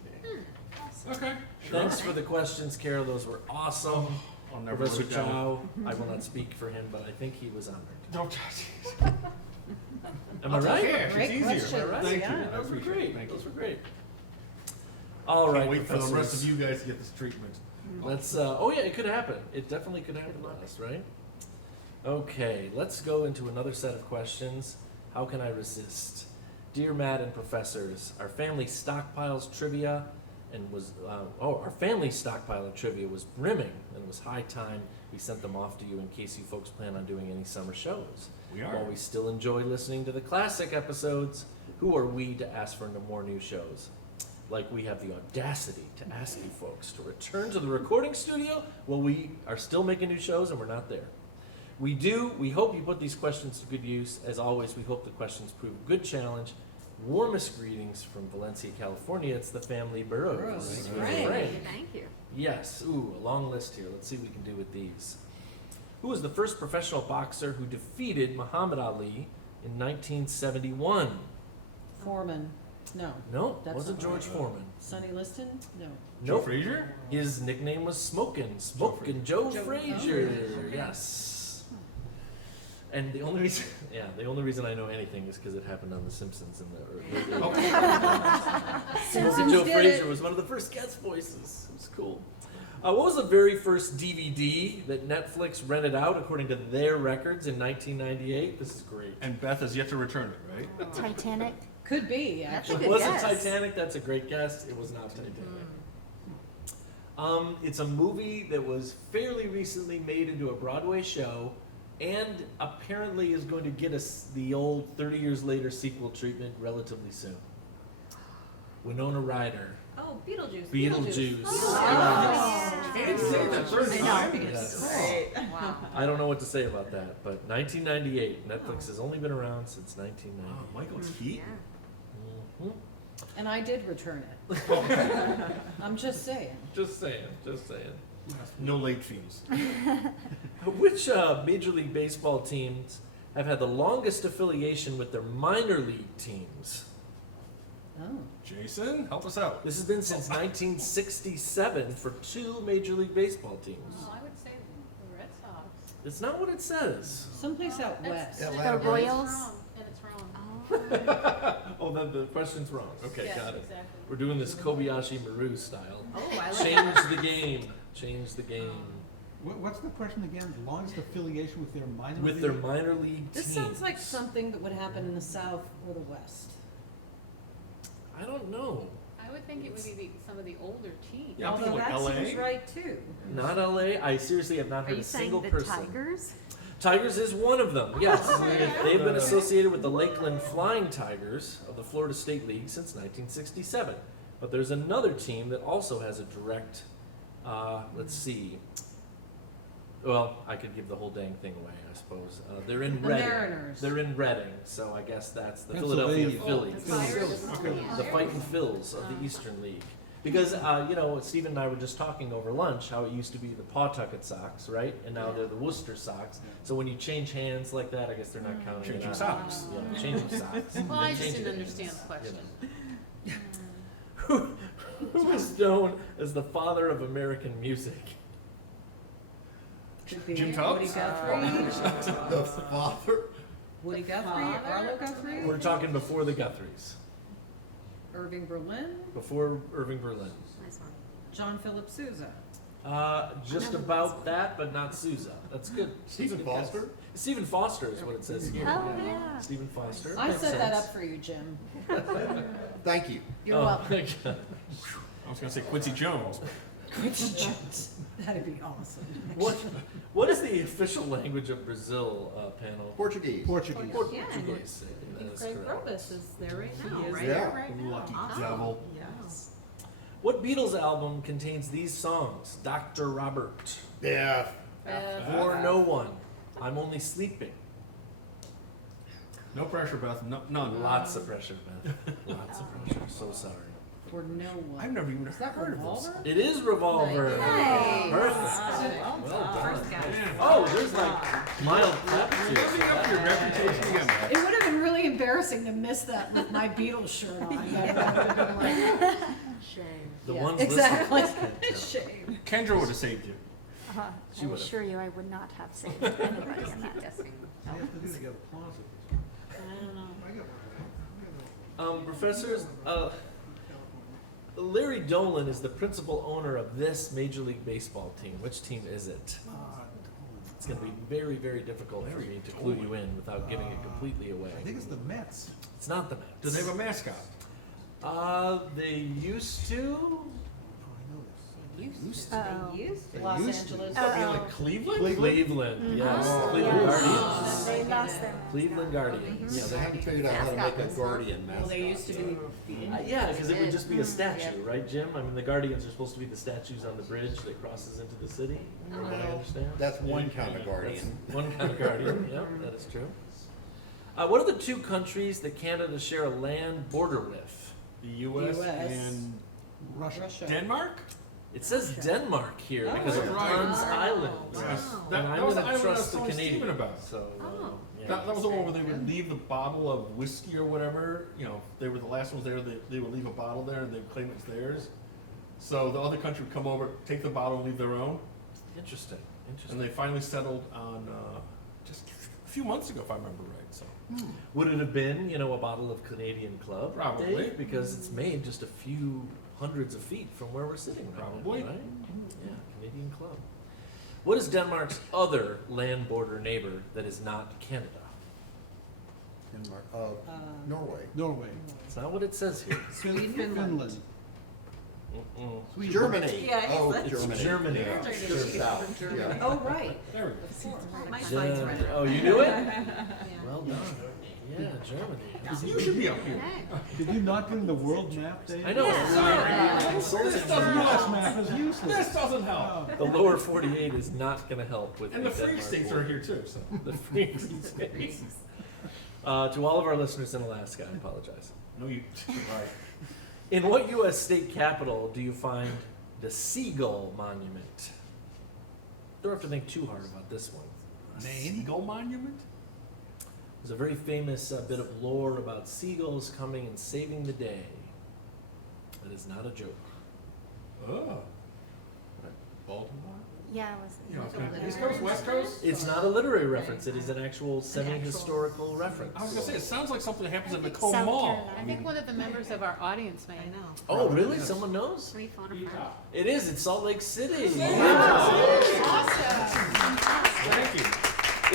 Okay, sure. Thanks for the questions, Carol. Those were awesome. I'll never Professor live down. Chow, I will not speak for him, but I think he was honored. Don't Am I right? Cash, Great it's easier. questions, Am I right? Thank yeah. you. I Those were appreciate great. it. Thank you. Those were great. All right, Can't wait for the rest professors. of you guys to get this treatment. Let's, oh yeah, it could happen. It definitely could happen to us, right? Okay, let's go into another set of questions. How can I resist? Dear Matt and professors, our family stockpiles trivia and was, our family stockpile of trivia was brimming, and it was high time we sent them off to you in case you folks plan on doing any summer shows. We are. While we still enjoy listening to the classic episodes, who are we to ask for no more new shows? Like we have the audacity to ask you folks to return to the recording studio while we are still making new shows and we're not there. We hope you put these questions to good use. As always, we hope the questions prove a good challenge. Warmest greetings from Valencia, California. It's the family Burrows. Burrows, With right. Frank. Thank you. Yes. Ooh, a long list here. Let's see what we can do with these. Who was the first professional boxer who defeated Muhammad Ali in 1971? Foreman. No. No, That's wasn't not George Foreman. Sonny Liston? No. Joe Nope. Frazier? His nickname was Smokin' Joe Frazier. okay. Yes. And the only reason I know anything is because it happened on The Simpsons in the early. Simpsons Joe did Frazier it. was one of the first guest voices. It was cool. What was the very first DVD that Netflix rented out according to their records in 1998? This is great. And Beth has yet to return it, right? Titanic. Could be, That's a actually. good Was it guess. Titanic? That's a great guess. It was not Titanic. It's a movie that was fairly recently made into a Broadway show and apparently is going to get us the old 30 years later sequel treatment relatively soon. Winona Ryder. Oh, Beetlejuice. Beetlejuice. Oh. Can't say that third time. Yes. Wow. I don't know what to say about that, but 1998. Netflix has only been around since 1990. Oh, Michael Keaton. Yeah. Mhm. And I did return it. I'm just saying. Just saying, just saying. No late fees. Which Major League Baseball teams have had the longest affiliation with their minor league teams? Oh. Jason, help us out. This has been since 1967 for two Major League Baseball teams. I would say the Red Sox. It's not what it says. Someplace out west. Yeah, The Atlanta Braves. Royals. And it's wrong. Oh, then the question's wrong. Okay, Yes, got it. exactly. We're doing this Kobayashi Maru style. Oh, I like Change the game. Change the game. What's the question again? Longest affiliation with their minor league? With their minor league This teams. sounds like something that would happen in the South or the West. I don't know. I would think it would be some of the older teams. Yeah, I'm Although thinking like that LA. seems right too. Not LA. I seriously have not Are heard you a saying single the person. Tigers? Tigers is one of them, yes. They've been associated with the Lakeland Flying Tigers of the Florida State League since 1967. But there's another team that also has a direct, let's see. Well, I could give the whole dang thing away, I suppose. They're in The Reading. Mariners. They're in Reading, so I guess that's the Pennsylvania. Philadelphia Phillies. The Fighting Phils of the Eastern League. Because, Stephen and I were just talking over lunch how it used to be the Pawtucket Sox, right? And now they're the Worcester Sox. So when you change hands like that, I guess they're not counting it Changing out. socks. Yeah, changing socks. Well, I just Changing didn't it. understand the question. Who is known as the father of American music? Could be Jim Woody Tubbs? Guthrie, The father. Woody Guthrie, Arlo Guthrie, We're talking before the Guthries. Irving Berlin, Before Irving Berlin. Nice one. John Philip Sousa. Just about that, but not Sousa. That's good. Stephen Good guess. Foster? Stephen Foster is what it says here. Oh, yeah. Stephen Foster. I Makes set that sense. up for you, Jim. Thank you. You're Oh, welcome. I was gonna say Quincy Jones. Quincy Jones. That'd be awesome. what is the official language of Brazil, panel? Portuguese. Portuguese. Portuguese. That is Craig correct. Robus is there right He now, is right? there Yeah. right now. Lucky Awesome. devil. Yes. What Beatles album contains these songs? Dr. Robert. Yeah. For No One. I'm Only Sleeping. No pressure, Beth. No, none. Lots of pressure, Beth. Lots of pressure. So sorry. For no one. I've never even Is that heard of this. Revolver? It is Revolver. Nice. Perfect. Well Well done. done. Man. Oh, there's like mild aptitude. Living up your reputation again, Beth. It would have been really embarrassing to miss that with my Beatles shirt on. That would have been like, Shame. The yeah, ones exactly. listening to this can't tell. Shame. Kendra would have saved you. She I would've. assure you, I would not have saved anybody in that. What do you have to do to get a closet? I don't know. I got one. Professors, Larry Dolan is the principal owner of this Major League Baseball team. Which team is it? It's going to be very, very difficult for me to clue you in without giving it completely away. I think it's the Mets. It's not the Mets. Do they have a mascot? They used to. Oh, I know this. Oh. Los used to. Angeles. I mean, like Cleveland? Cleveland, yes. Oh, Cleveland yes. Guardians. They lost their Cleveland Guardians. Yeah, they haven't figured out how to make a guardian Well, they mascot. used to be the Yeah, because it would just be a statue, right, Jim? I mean, the Guardians are supposed to be the statues on the bridge that crosses into the city, from what I understand. That's one kind of guardian. That's one kind of guardian, yeah, that is true. What are the two countries that Canada share a land border with? The U.S. US. and Russia. Russia. Denmark? It says Denmark here Oh, because of right. Hans Island. Yes. And That I'm was the gonna island I was trust the telling Canadian. Steven about. So, Oh. yeah. That was the one where they would leave the bottle of whiskey or whatever. You know, they were the last ones there. They would leave a bottle there and they would claim it's theirs. So the other country would come over, take the bottle and leave their own. Interesting, And interesting. they finally settled on just a few months ago, if I remember right. So Would it have been, a bottle of Canadian Club? Probably. Dave? Because it's made just a few hundreds of feet from where we're sitting right Probably. now, right? Yeah, Canadian Club. What is Denmark's other land border neighbor that is not Canada? Denmark, Norway. Norway. It's not what it says here. Sweden. Finland. Mm-mm. Sweden. Germany. Yeah, Oh, it's Germany. Germany. Yeah, just south, yeah. Oh, right. there we go. My Gen- mind's right. oh, you knew it? Yeah. Well done. Yeah, Germany. You should be up here. Did you not bring the world map, Dave? I know. Yeah. Consulted This The doesn't US help. map is useless. This doesn't help. Oh. The lower 48 is not going to help with And the free Denmark states border. are here too. So The free states. To all of our listeners in Alaska, I apologize. no, you. Right. In what U.S. state capital do you find the Seagull Monument? Don't have to think too hard about this one. Maine Eagle Monument. There's a very famous bit of lore about seagulls coming and saving the day. That is not a joke. Oh. Baltimore. Yeah, I was. You know, it's gonna, East Coast, West Coast? It's not a literary reference. It is an actual semi-historical reference. I was gonna say, it sounds like something that happens I in the think Macomb South Mall. Carolina. I think one of the members of our audience may. I know. Oh, really? Someone knows? Can we phone a friend? It is. It's Salt Lake City. Thank you.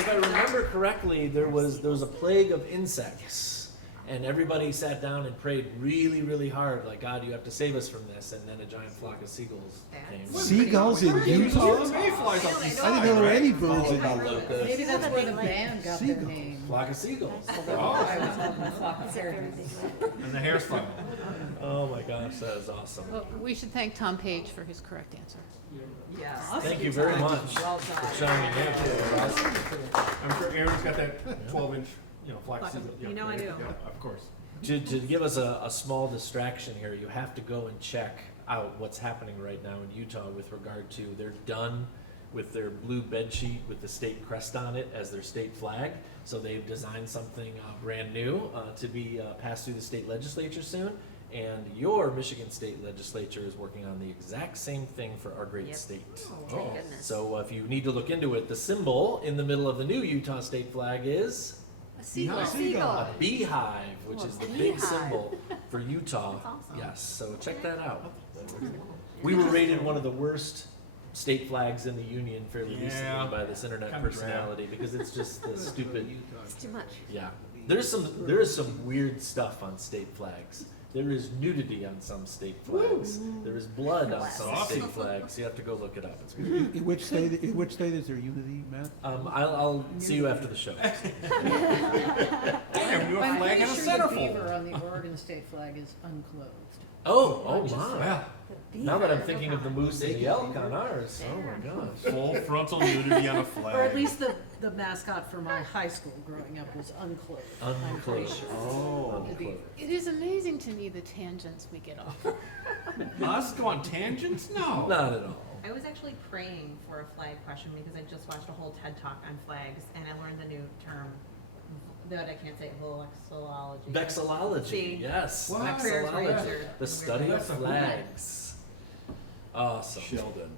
If I remember correctly, there was a plague of insects, and everybody sat down and prayed really, really hard, like, God, you have to save us from this. And then a giant flock of seagulls came. Seagulls in Utah? Mayflies on the I side, didn't know there were right? any birds in About Utah. locusts. Maybe that's where the Like band got their seagulls. name. Flock of seagulls. Although I was hoping the flock of hares. And the hairstyle. Oh my gosh, that is awesome. Well, we should thank Tom Page for his correct answer. Yes. Thank you very much Well for done. showing me that. I'm sure Erin's got that 12-inch, flax Flock of- season. you know I right? do. Yeah, of course. To give us a small distraction here, you have to go and check out what's happening right now in Utah with regard to, they're done with their blue bed sheet with the state crest on it as their state flag. So they've designed something brand new to be passed through the state legislature soon. And your Michigan State Legislature is working on the exact same thing for our great Yep. state. Thank goodness. So if you need to look into it, the symbol in the middle of the new Utah state flag is A seagull. a beehive, which is the big beehive. symbol for Utah. That's awesome. Yes, so check that out. We were rated one of the worst state flags in the union fairly Yeah. recently by this internet Kinda drab. personality because it's just the stupid. It's too much. Yeah, there is some weird stuff on state flags. There is nudity on some state flags. There is blood on some Awesome. state flags. You have to go look it up. It's weird. In which state is there unity, Matt? I'll see you after the show. Damn, you have a I'm flag pretty and a sure the centerfold. beaver on the Oregon state flag is unclothed. Oh my! Yeah, Now that I'm thinking of the moose and the elk on ours, oh my gosh. full frontal nudity on a flag. Or at least the mascot for my high school growing up was unclothed. I'm pretty Unclothed. sure. Oh, The beaver. It is amazing to me the tangents we get off. Us go on tangents? No. not at all. I was actually praying for a flag question because I just watched a whole TED Talk on flags and I learned the new term that I can't say, vexillology. Vexillology, See? yes. What? My prayers were Vexillology, answered. the study of That's a hoot. flags. Awesome. Sheldon.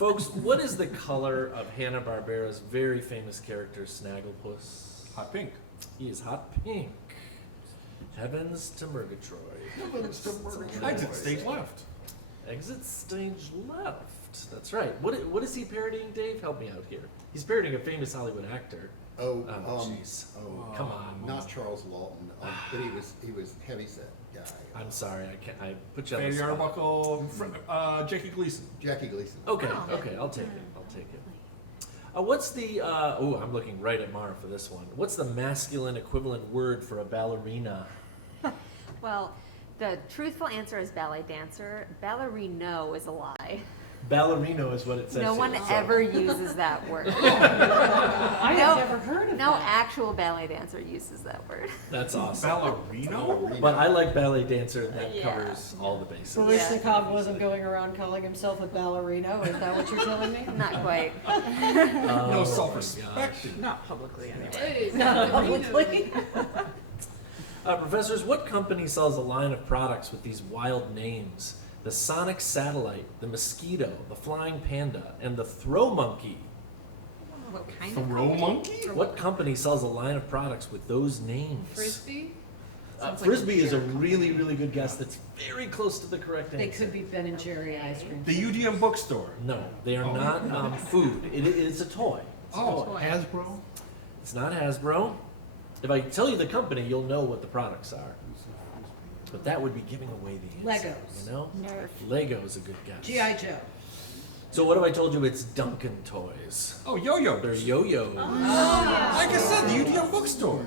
Folks, what is the color of Hanna-Barbera's very famous character, Snagglepuss? Hot pink. He is hot pink. Heavens to Murgatroyd. Exit stage left. Exit stage left. That's right. What is he parodying, Dave? Help me out here. He's parodying a famous Hollywood actor. Oh, Oh, jeez. oh, Come on. not Charles Lawton, but he was heavyset guy. I'm sorry. I put you on Fanny the spot. Arbuckle, Jackie Gleason. Jackie Gleason. Okay, Oh. okay, I'll take it. I'll take it. What's the? Oh, I'm looking right at Mara for this one. What's the masculine equivalent word for a ballerina? Well, the truthful answer is ballet dancer. Ballerino is a lie. Ballerino is what it says. No here, one so- ever uses that word. I No- have never heard of No that. actual ballet dancer uses that word. That's awesome. Ballerino? But I like ballet dancer, and that Yeah. covers all the bases. Boryczka wasn't going around calling himself a ballerino, is that what you're telling me? Not quite. Oh, No my self-respect. Not publicly anyway. Not publicly. Professors, what company sells a line of products with these wild names? The Sonic Satellite, the Mosquito, the Flying Panda, and the Throw Monkey. What kind of? Throw monkey? What company sells a line of products with those names? Frisbee? Sounds like a Frisbee is a beer really, really good guess. That's very close to the correct answer. They could be Ben and Jerry ice cream. The UDM bookstore. No, they are Oh. not food. It is a toy. It's a Oh. toy. Hasbro? It's not Hasbro. If I tell you the company, you'll know what the products are. But that would be giving away the answer. Legos. You know? Nerf. Lego's a good guess. G.I. Joe. So what have I told you? It's Duncan Toys. Oh, yo-yo. They're yo-yos. Like I said, the UDM bookstore.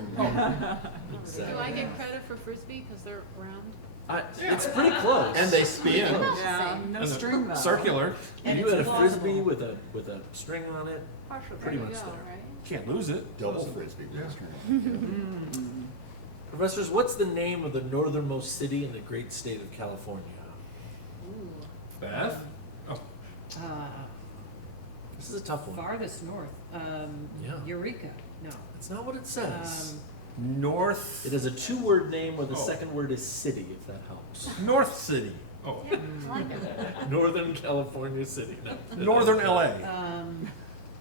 Exactly. Do I get credit for Frisbee because they're round? It's pretty close. And they spin. Yeah, no And string though. Circular. And you it's had a plausible. Frisbee with a string on it. Pretty There you much go, there. right? Can't lose it. Double frisbee. Professors, what's the name of the northernmost city in the great state of California? Beth? Oh, This is a tough one. Farthest north. Yeah. Eureka. No. That's not what it says. North. It is a two-word name where the Oh. second word is city, if that helps. North City. Oh, Yeah, I like it. Northern California city. No. Northern LA.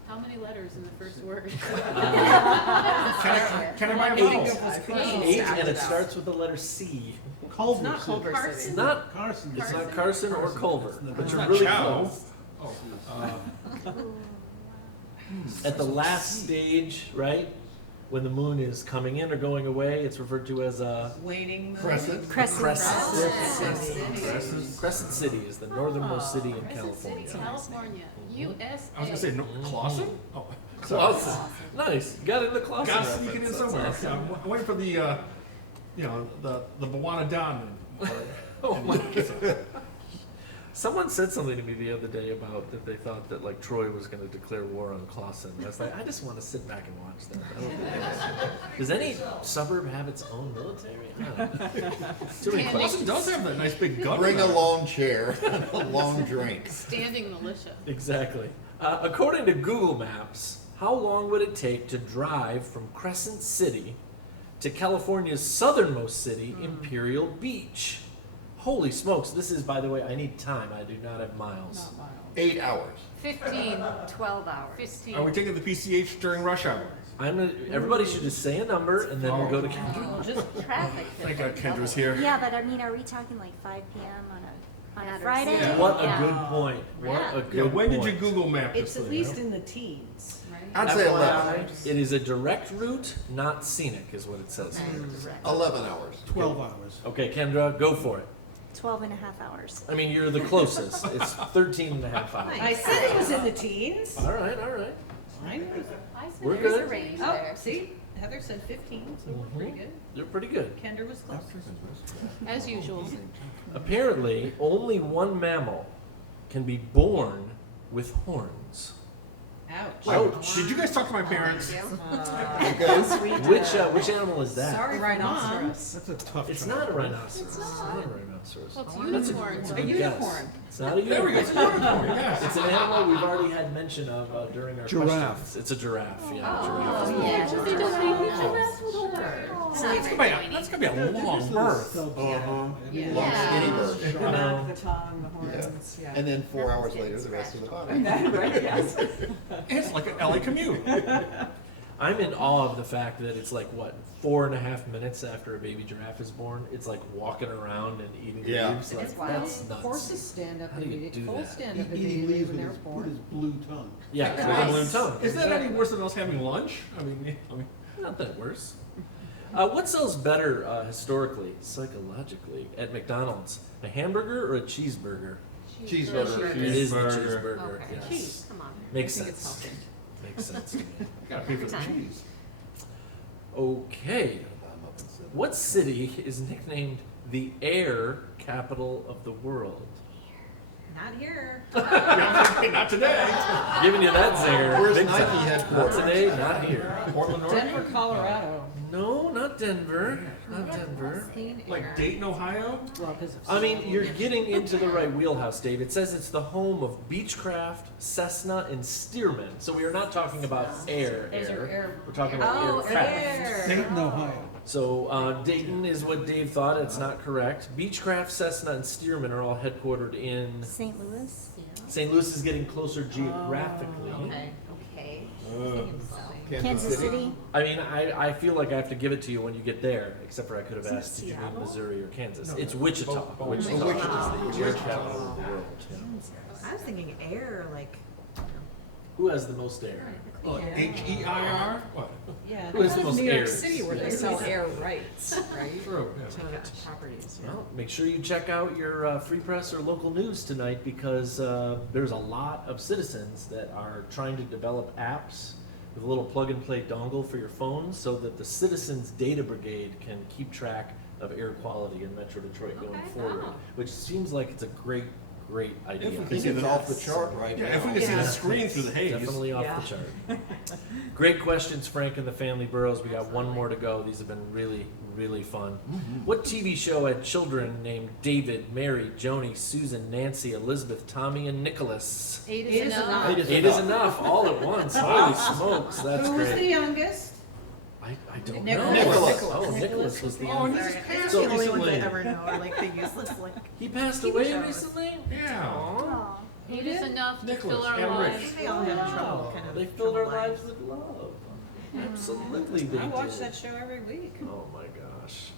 How many letters in the first word? Can I buy a Eight. vowel? Eight, and it starts with the letter C. Culver Not City. Culver City. It's not. Carson. It's not Carson or Culver, but It's you're not really Chow. close. Oh, At the last stage, right, when the moon is coming in or going away, it's referred to as a Waning moon. Crescent. crescent. Crescent. Crescent City is the northernmost city in California. California, USA. I was gonna say Clawson? Oh. Clawson. Nice. You got it in the Clawson. Gotta sneak it in reference. somewhere. That's awesome. I'm waiting for the, the Bawana Don. Oh my God. Someone said something to me the other day about that they thought that like Troy was going to declare war on Clawson. I was like, I just want to sit back and watch that. I don't think it's- Does any suburb have its own military? I don't know. Too many Clawson does have that nice big gun. Bring a long chair and a long drink. Standing militia. Exactly. According to Google Maps, how long would it take to drive from Crescent City to California's southernmost city, Imperial Beach? Holy smokes, this is, by the way, I need time. I do not have miles. 8 hours. 15. 12 hours. 15. Are we taking the PCH during rush hour? Everybody should just say a number and then we'll go to Kendra. Just traffic. Thank God Kendra's here. Yeah, but I mean, are we talking like 5 p.m. on a Matters. Friday? Yeah. What a Yeah. good point. What a good Yeah, when did you point. Google map this It's thing? at least in the teens, right? I'd say 11. FYI, it is a direct route, not scenic, is what it says. 11 hours. 12 hours. Okay, Kendra, go for it. 12 and a half hours. I mean, you're the closest. It's 13 and a half hours. I said it was in the teens. All right, all right. I know. I said We're there's good. a range Oh, there. see, Heather said 15, so we're pretty good. You're pretty good. Kendra was close. As usual. Apparently, only one mammal can be born with horns. Ouch. Ouch. Did you guys talk to my parents? Which animal is that? Sorry, Mom. That's a tough It's child. not a rhinoceros. It's not a rhinoceros. Well, it's That's unicorn. it's A good unicorn. guess. It's not a There we go. unicorn. It's a unicorn, yes. It's an animal we've already had mention of during our Giraffe. questions. It's a giraffe. Yeah, giraffe. Yeah. But they don't make giraffes with horns. That's gonna be a long birth. Yeah. Long skinny bird. The neck, the tongue, the horns, yeah. And then 4 hours later, the rest of the body. Right, yes. It's like an LA commute. I'm in awe of the fact that it's like what 4.5 minutes after a baby giraffe is born, it's like walking around and eating Yeah. leaves. Like, It's wild. that's nuts. Horses stand up How do you immediately. do Foals that? stand up Eating immediately leaves when with they're his, with born. his blue tongue. Yeah, with a blue tongue. Is that any worse than us having lunch? I mean, Not that worse. What sells better historically, psychologically, at McDonald's? A hamburger or a cheeseburger? Cheeseburger. It is the Cheeseburger. cheeseburger. Okay. Yes. Cheese, come on. Makes I think it's sense. healthy. Makes sense to me. gotta pay for the Time. cheese. Okay. What city is nicknamed the air capital of the world? Not here. Yeah, not today. Giving you that zinger. Where's big Nike time. Not headquarters? today, not here. Portland, Denver, Oregon? Colorado. No, not Denver. Not Denver. Clean air. Like Dayton, Ohio? Well, 'cause of I mean, snow. you're getting into the right wheelhouse, Dave. It says it's the home of Beechcraft, Cessna, and Stearman. So we are not talking about air. Those are air- We're talking about Oh, aircraft. air. Dayton, Ohio. So Dayton is what Dave thought. It's not correct. Beechcraft, Cessna, and Stearman are all headquartered in St. Louis? St. Louis. Is getting closer geographically. Okay. Okay. Kansas City? I mean, I feel like I have to give it to you when you get there, except for I could have Isn't it asked, did you mean Seattle? Missouri or Kansas? No, It's no. Wichita. Both. Wichita Wichita. is the air capital of the world. Yeah. I was thinking air, like, Who has the most air? Well, H-E-I-R? What? Yeah. Who has the That was most New York air? City where they sell air rights, right? True, yeah. To properties. yeah. Well, make sure you check out your Free Press or local news tonight because there's a lot of citizens that are trying to develop apps with a little plug-and-play dongle for your phone so that the Citizens Data Brigade can keep track of air quality in Metro Detroit going Okay. forward, Wow. which seems like it's a great idea. I think it's off the chart right Yeah, now. if we could see the Yeah. screen through the haze. Definitely off Yeah. the chart. Great questions, Frank and the Family Burrows. We got one more to go. These have been really, really fun. What TV show had children named David, Mary, Joni, Susan, Nancy, Elizabeth, Tommy, and Nicholas? 8 Eight is is enough. enough. Eight is enough, all at once. Holy smokes, that's Who was the great. youngest? I don't Nicholas. know. Nicholas. Oh, Nicholas was the Oh, end. he Sorry, just I'm passed the only one recently. to ever know, or like the useless, like. He passed TV away shows. recently? Yeah. Aw. Aw. He was enough to Nicholas fill our and Rich. lives. They all had Wow. trouble, kind of. They filled our troubled lives with love. Absolutely they I watch did. that show every week. Oh my gosh.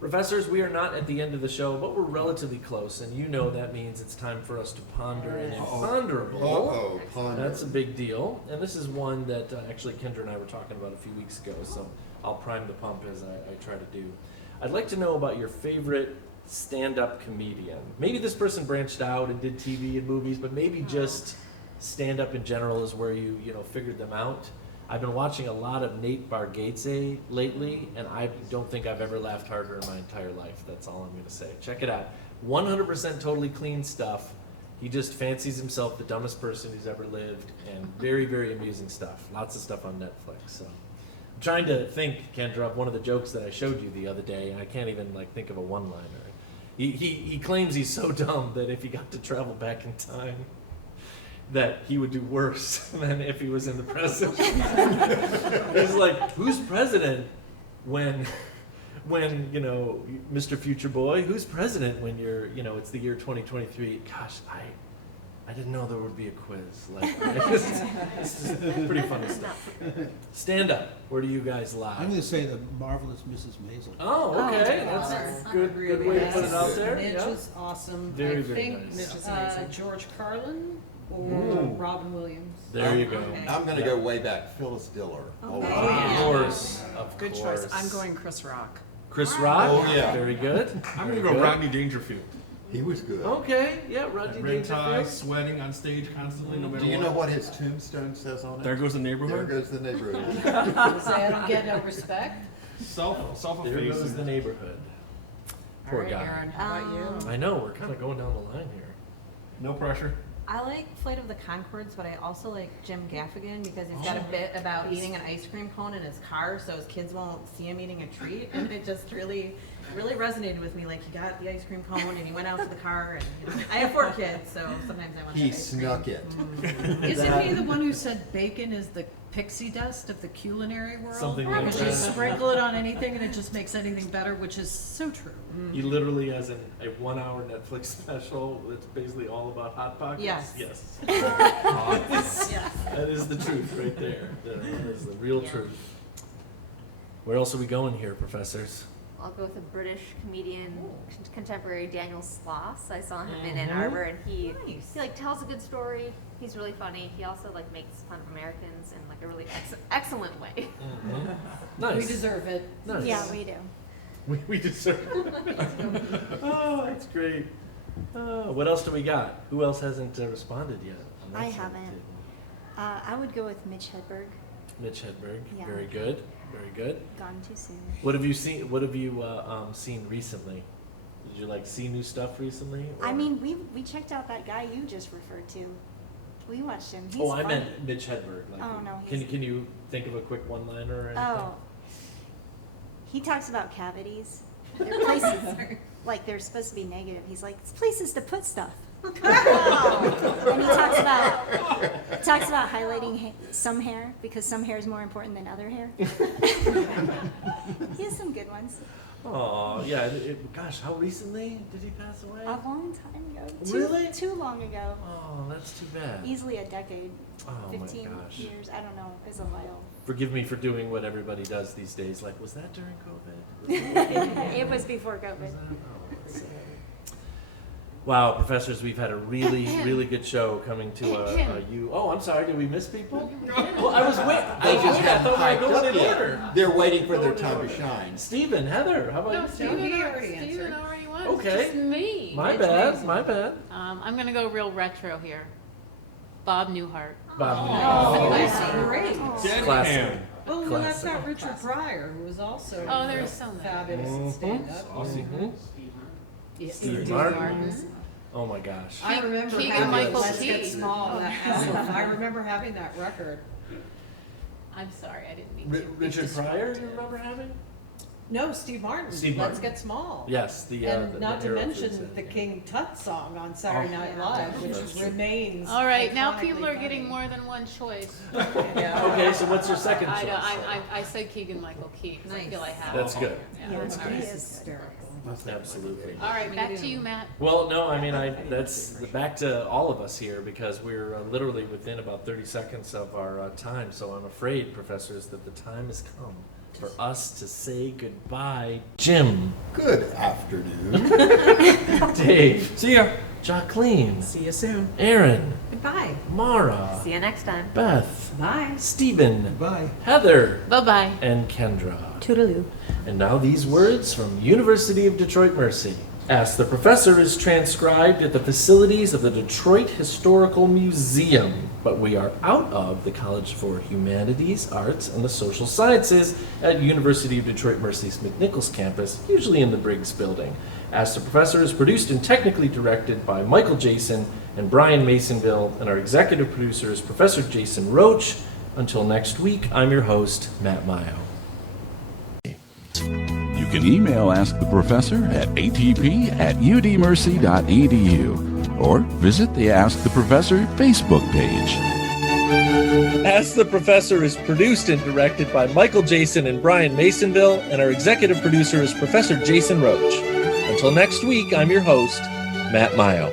Professors, we are not at the end of the show, but we're relatively close, and you know that means it's time for us to ponder an imponderable. Uh-oh, ponder. That's a big deal, and this is one that actually Kendra and I were talking about a few weeks ago, so I'll prime the pump as I try to do. I'd like to know about your favorite stand-up comedian. Maybe this person branched out and did TV and movies, but maybe just stand-up in general is where you figured them out. I've been watching a lot of Nate Bargatze lately, and I don't think I've ever laughed harder in my entire life. That's all I'm going to say. Check it out. 100% totally clean stuff. He just fancies himself the dumbest person who's ever lived, and very, very amusing stuff. Lots of stuff on Netflix. So I'm trying to think, Kendra, of one of the jokes that I showed you the other day, and I can't even think of a one-liner. He claims he's so dumb that if he got to travel back in time, that he would do worse than if he was in the present. It's like, who's president when Mr. Future Boy, who's president when it's the year 2023? Gosh, I didn't know there would be a quiz. It's just pretty funny stuff. Stand up. Where do you guys lie? I'm gonna say the marvelous Mrs. Maisel. Oh, okay. Oh, That's wow. a good way to put it out there. Mitch Yeah. is awesome. Very, I very think nice. Mitch is amazing. George Carlin or Ooh. Robin Williams. There you go. Okay. I'm gonna go way back, Phyllis Diller. Okay. Of Yeah. course, of Good course. choice. I'm going Chris Rock. Chris Rock. Oh, yeah. Very good. I'm Very gonna go good. Rodney Dangerfield. He was good. Okay, yeah, That Rodney red tie, Dangerfield. sweating on stage constantly, no matter Do you what. know what his tombstone says on it? There goes the There neighborhood. goes the neighborhood. Say I don't get no respect. There goes the Self-effacing. neighborhood. All Poor right, guy. Erin, how about you? I know, we're kind of going down the line here. No pressure. I like Flight of the Conchords, but I also like Jim Gaffigan because he's got a bit about eating an ice cream cone in his car so his kids won't see him eating a treat. And it just really resonated with me. Like, he got the ice cream cone and he went out to the car. And I have 4 kids, so sometimes I want He that ice cream. snuck it. Isn't he the one who said bacon is the pixie dust of the culinary world? Something like Because you that. sprinkle it on anything and it just makes anything better, which is so true. He literally has a 1-hour Netflix special that's basically all about Hot Pockets. Yes. Yes. Yes. That is the truth right there. That is the real truth. Where else are we going here, professors? I'll go with a British comedian, contemporary Daniel Sloss. I saw him in Ann Arbor, and he tells a good story. He's really funny. He also makes fun of Americans in a really excellent way. Nice. We deserve it. Nice. Yeah, we do. We deserve it. Oh, that's great. What else do we got? Who else hasn't responded yet? on that I side of the haven't. table? I would go with Mitch Hedberg, Mitch Hedberg. Yeah. Very good. Very good. Gone Too Soon. What have you seen? What have you seen recently? Did you see new stuff recently? I or- mean, we checked out that guy you just referred to. We watched him. He's Oh, I funny. meant Mitch Hedberg. Oh, no, Can he's- can you think of a quick one-liner or anything? Oh. He talks about cavities. They're places, they're supposed to be negative. He's like, it's places to put stuff. And he talks about highlighting some hair because some hair is more important than other hair. He has some good ones. Oh, yeah. Gosh, how recently did he pass away? A long time ago. Really? Too long ago. Oh, that's too bad. Easily a decade. Oh, my 15 gosh. years. I don't know. It's a while. Forgive me for doing what everybody does these days. Was that during COVID? It was before COVID. Was that? Oh, that's sad. Wow, professors, we've had a really, really good show coming to you. Oh, I'm sorry. Did we miss people? Well, I was waiting. They just I haven't thought we piped were going up in yet. order. They're waiting for their Going in time to order. shine. Stephen, Heather, how about No, you? Stephen He already already answered. went. Okay. It's just me. My Mitch bad. Mason. My bad. I'm gonna go real retro here. Bob Newhart. Bob. Oh, Newhart. that's great. Dead Classic. ham. Oh, well, that's Classic. not Richard Pryor, who was also Oh, there's so many. fabulous Mhm. at stand-up. Mhm. Yeah, Steve Steve Martin. Oh my gosh. I remember Keegan having Michael Let's Get Key. Small. I remember having that record. I'm sorry, I didn't mean to. Richard Pryor, you remember having? No, Steve Martin. Steve Let's Martin. Get Small. Yes, the And the not to Aerosmith mention thing. the King Tut song on Saturday Night Live, which That's true. remains. All right, now iconically people are funny. getting more than one choice. Yeah. Okay, so what's your second choice? I said Keegan-Michael Key, 'cause I feel I have. That's good. Yeah. Yes, All he right. is. Hysterical. Absolutely. All right, back to you, Matt. Well, no, I mean, that's back to all of us here because we're literally within about 30 seconds of our time. So I'm afraid, professors, that the time has come for us to say goodbye. Jim, Good afternoon. Dave, See ya. Jacqueline, See you soon. Erin, Goodbye. Mara, See you next time. Beth, Bye. Stephen, Goodbye. Heather, Bye-bye. and Kendra. Toodaloo. And now these words from University of Detroit Mercy. Ask the Professor is transcribed at the facilities of the Detroit Historical Museum, but we are out of the College for Humanities, Arts, and the Social Sciences at University of Detroit Mercy's McNichols campus, usually in the Briggs building. Ask the Professor is produced and technically directed by Michael Jason and Brian Masonville, and our executive producer is Professor Jason Roach. Until next week, I'm your host, Matt Mayo. You can email Ask the Professor at atp@udmercy.edu or visit the Ask the Professor Facebook page. Ask the Professor is produced and directed by Michael Jason and Brian Masonville, and our executive producer is Professor Jason Roach. Until next week, I'm your host, Matt Mayo.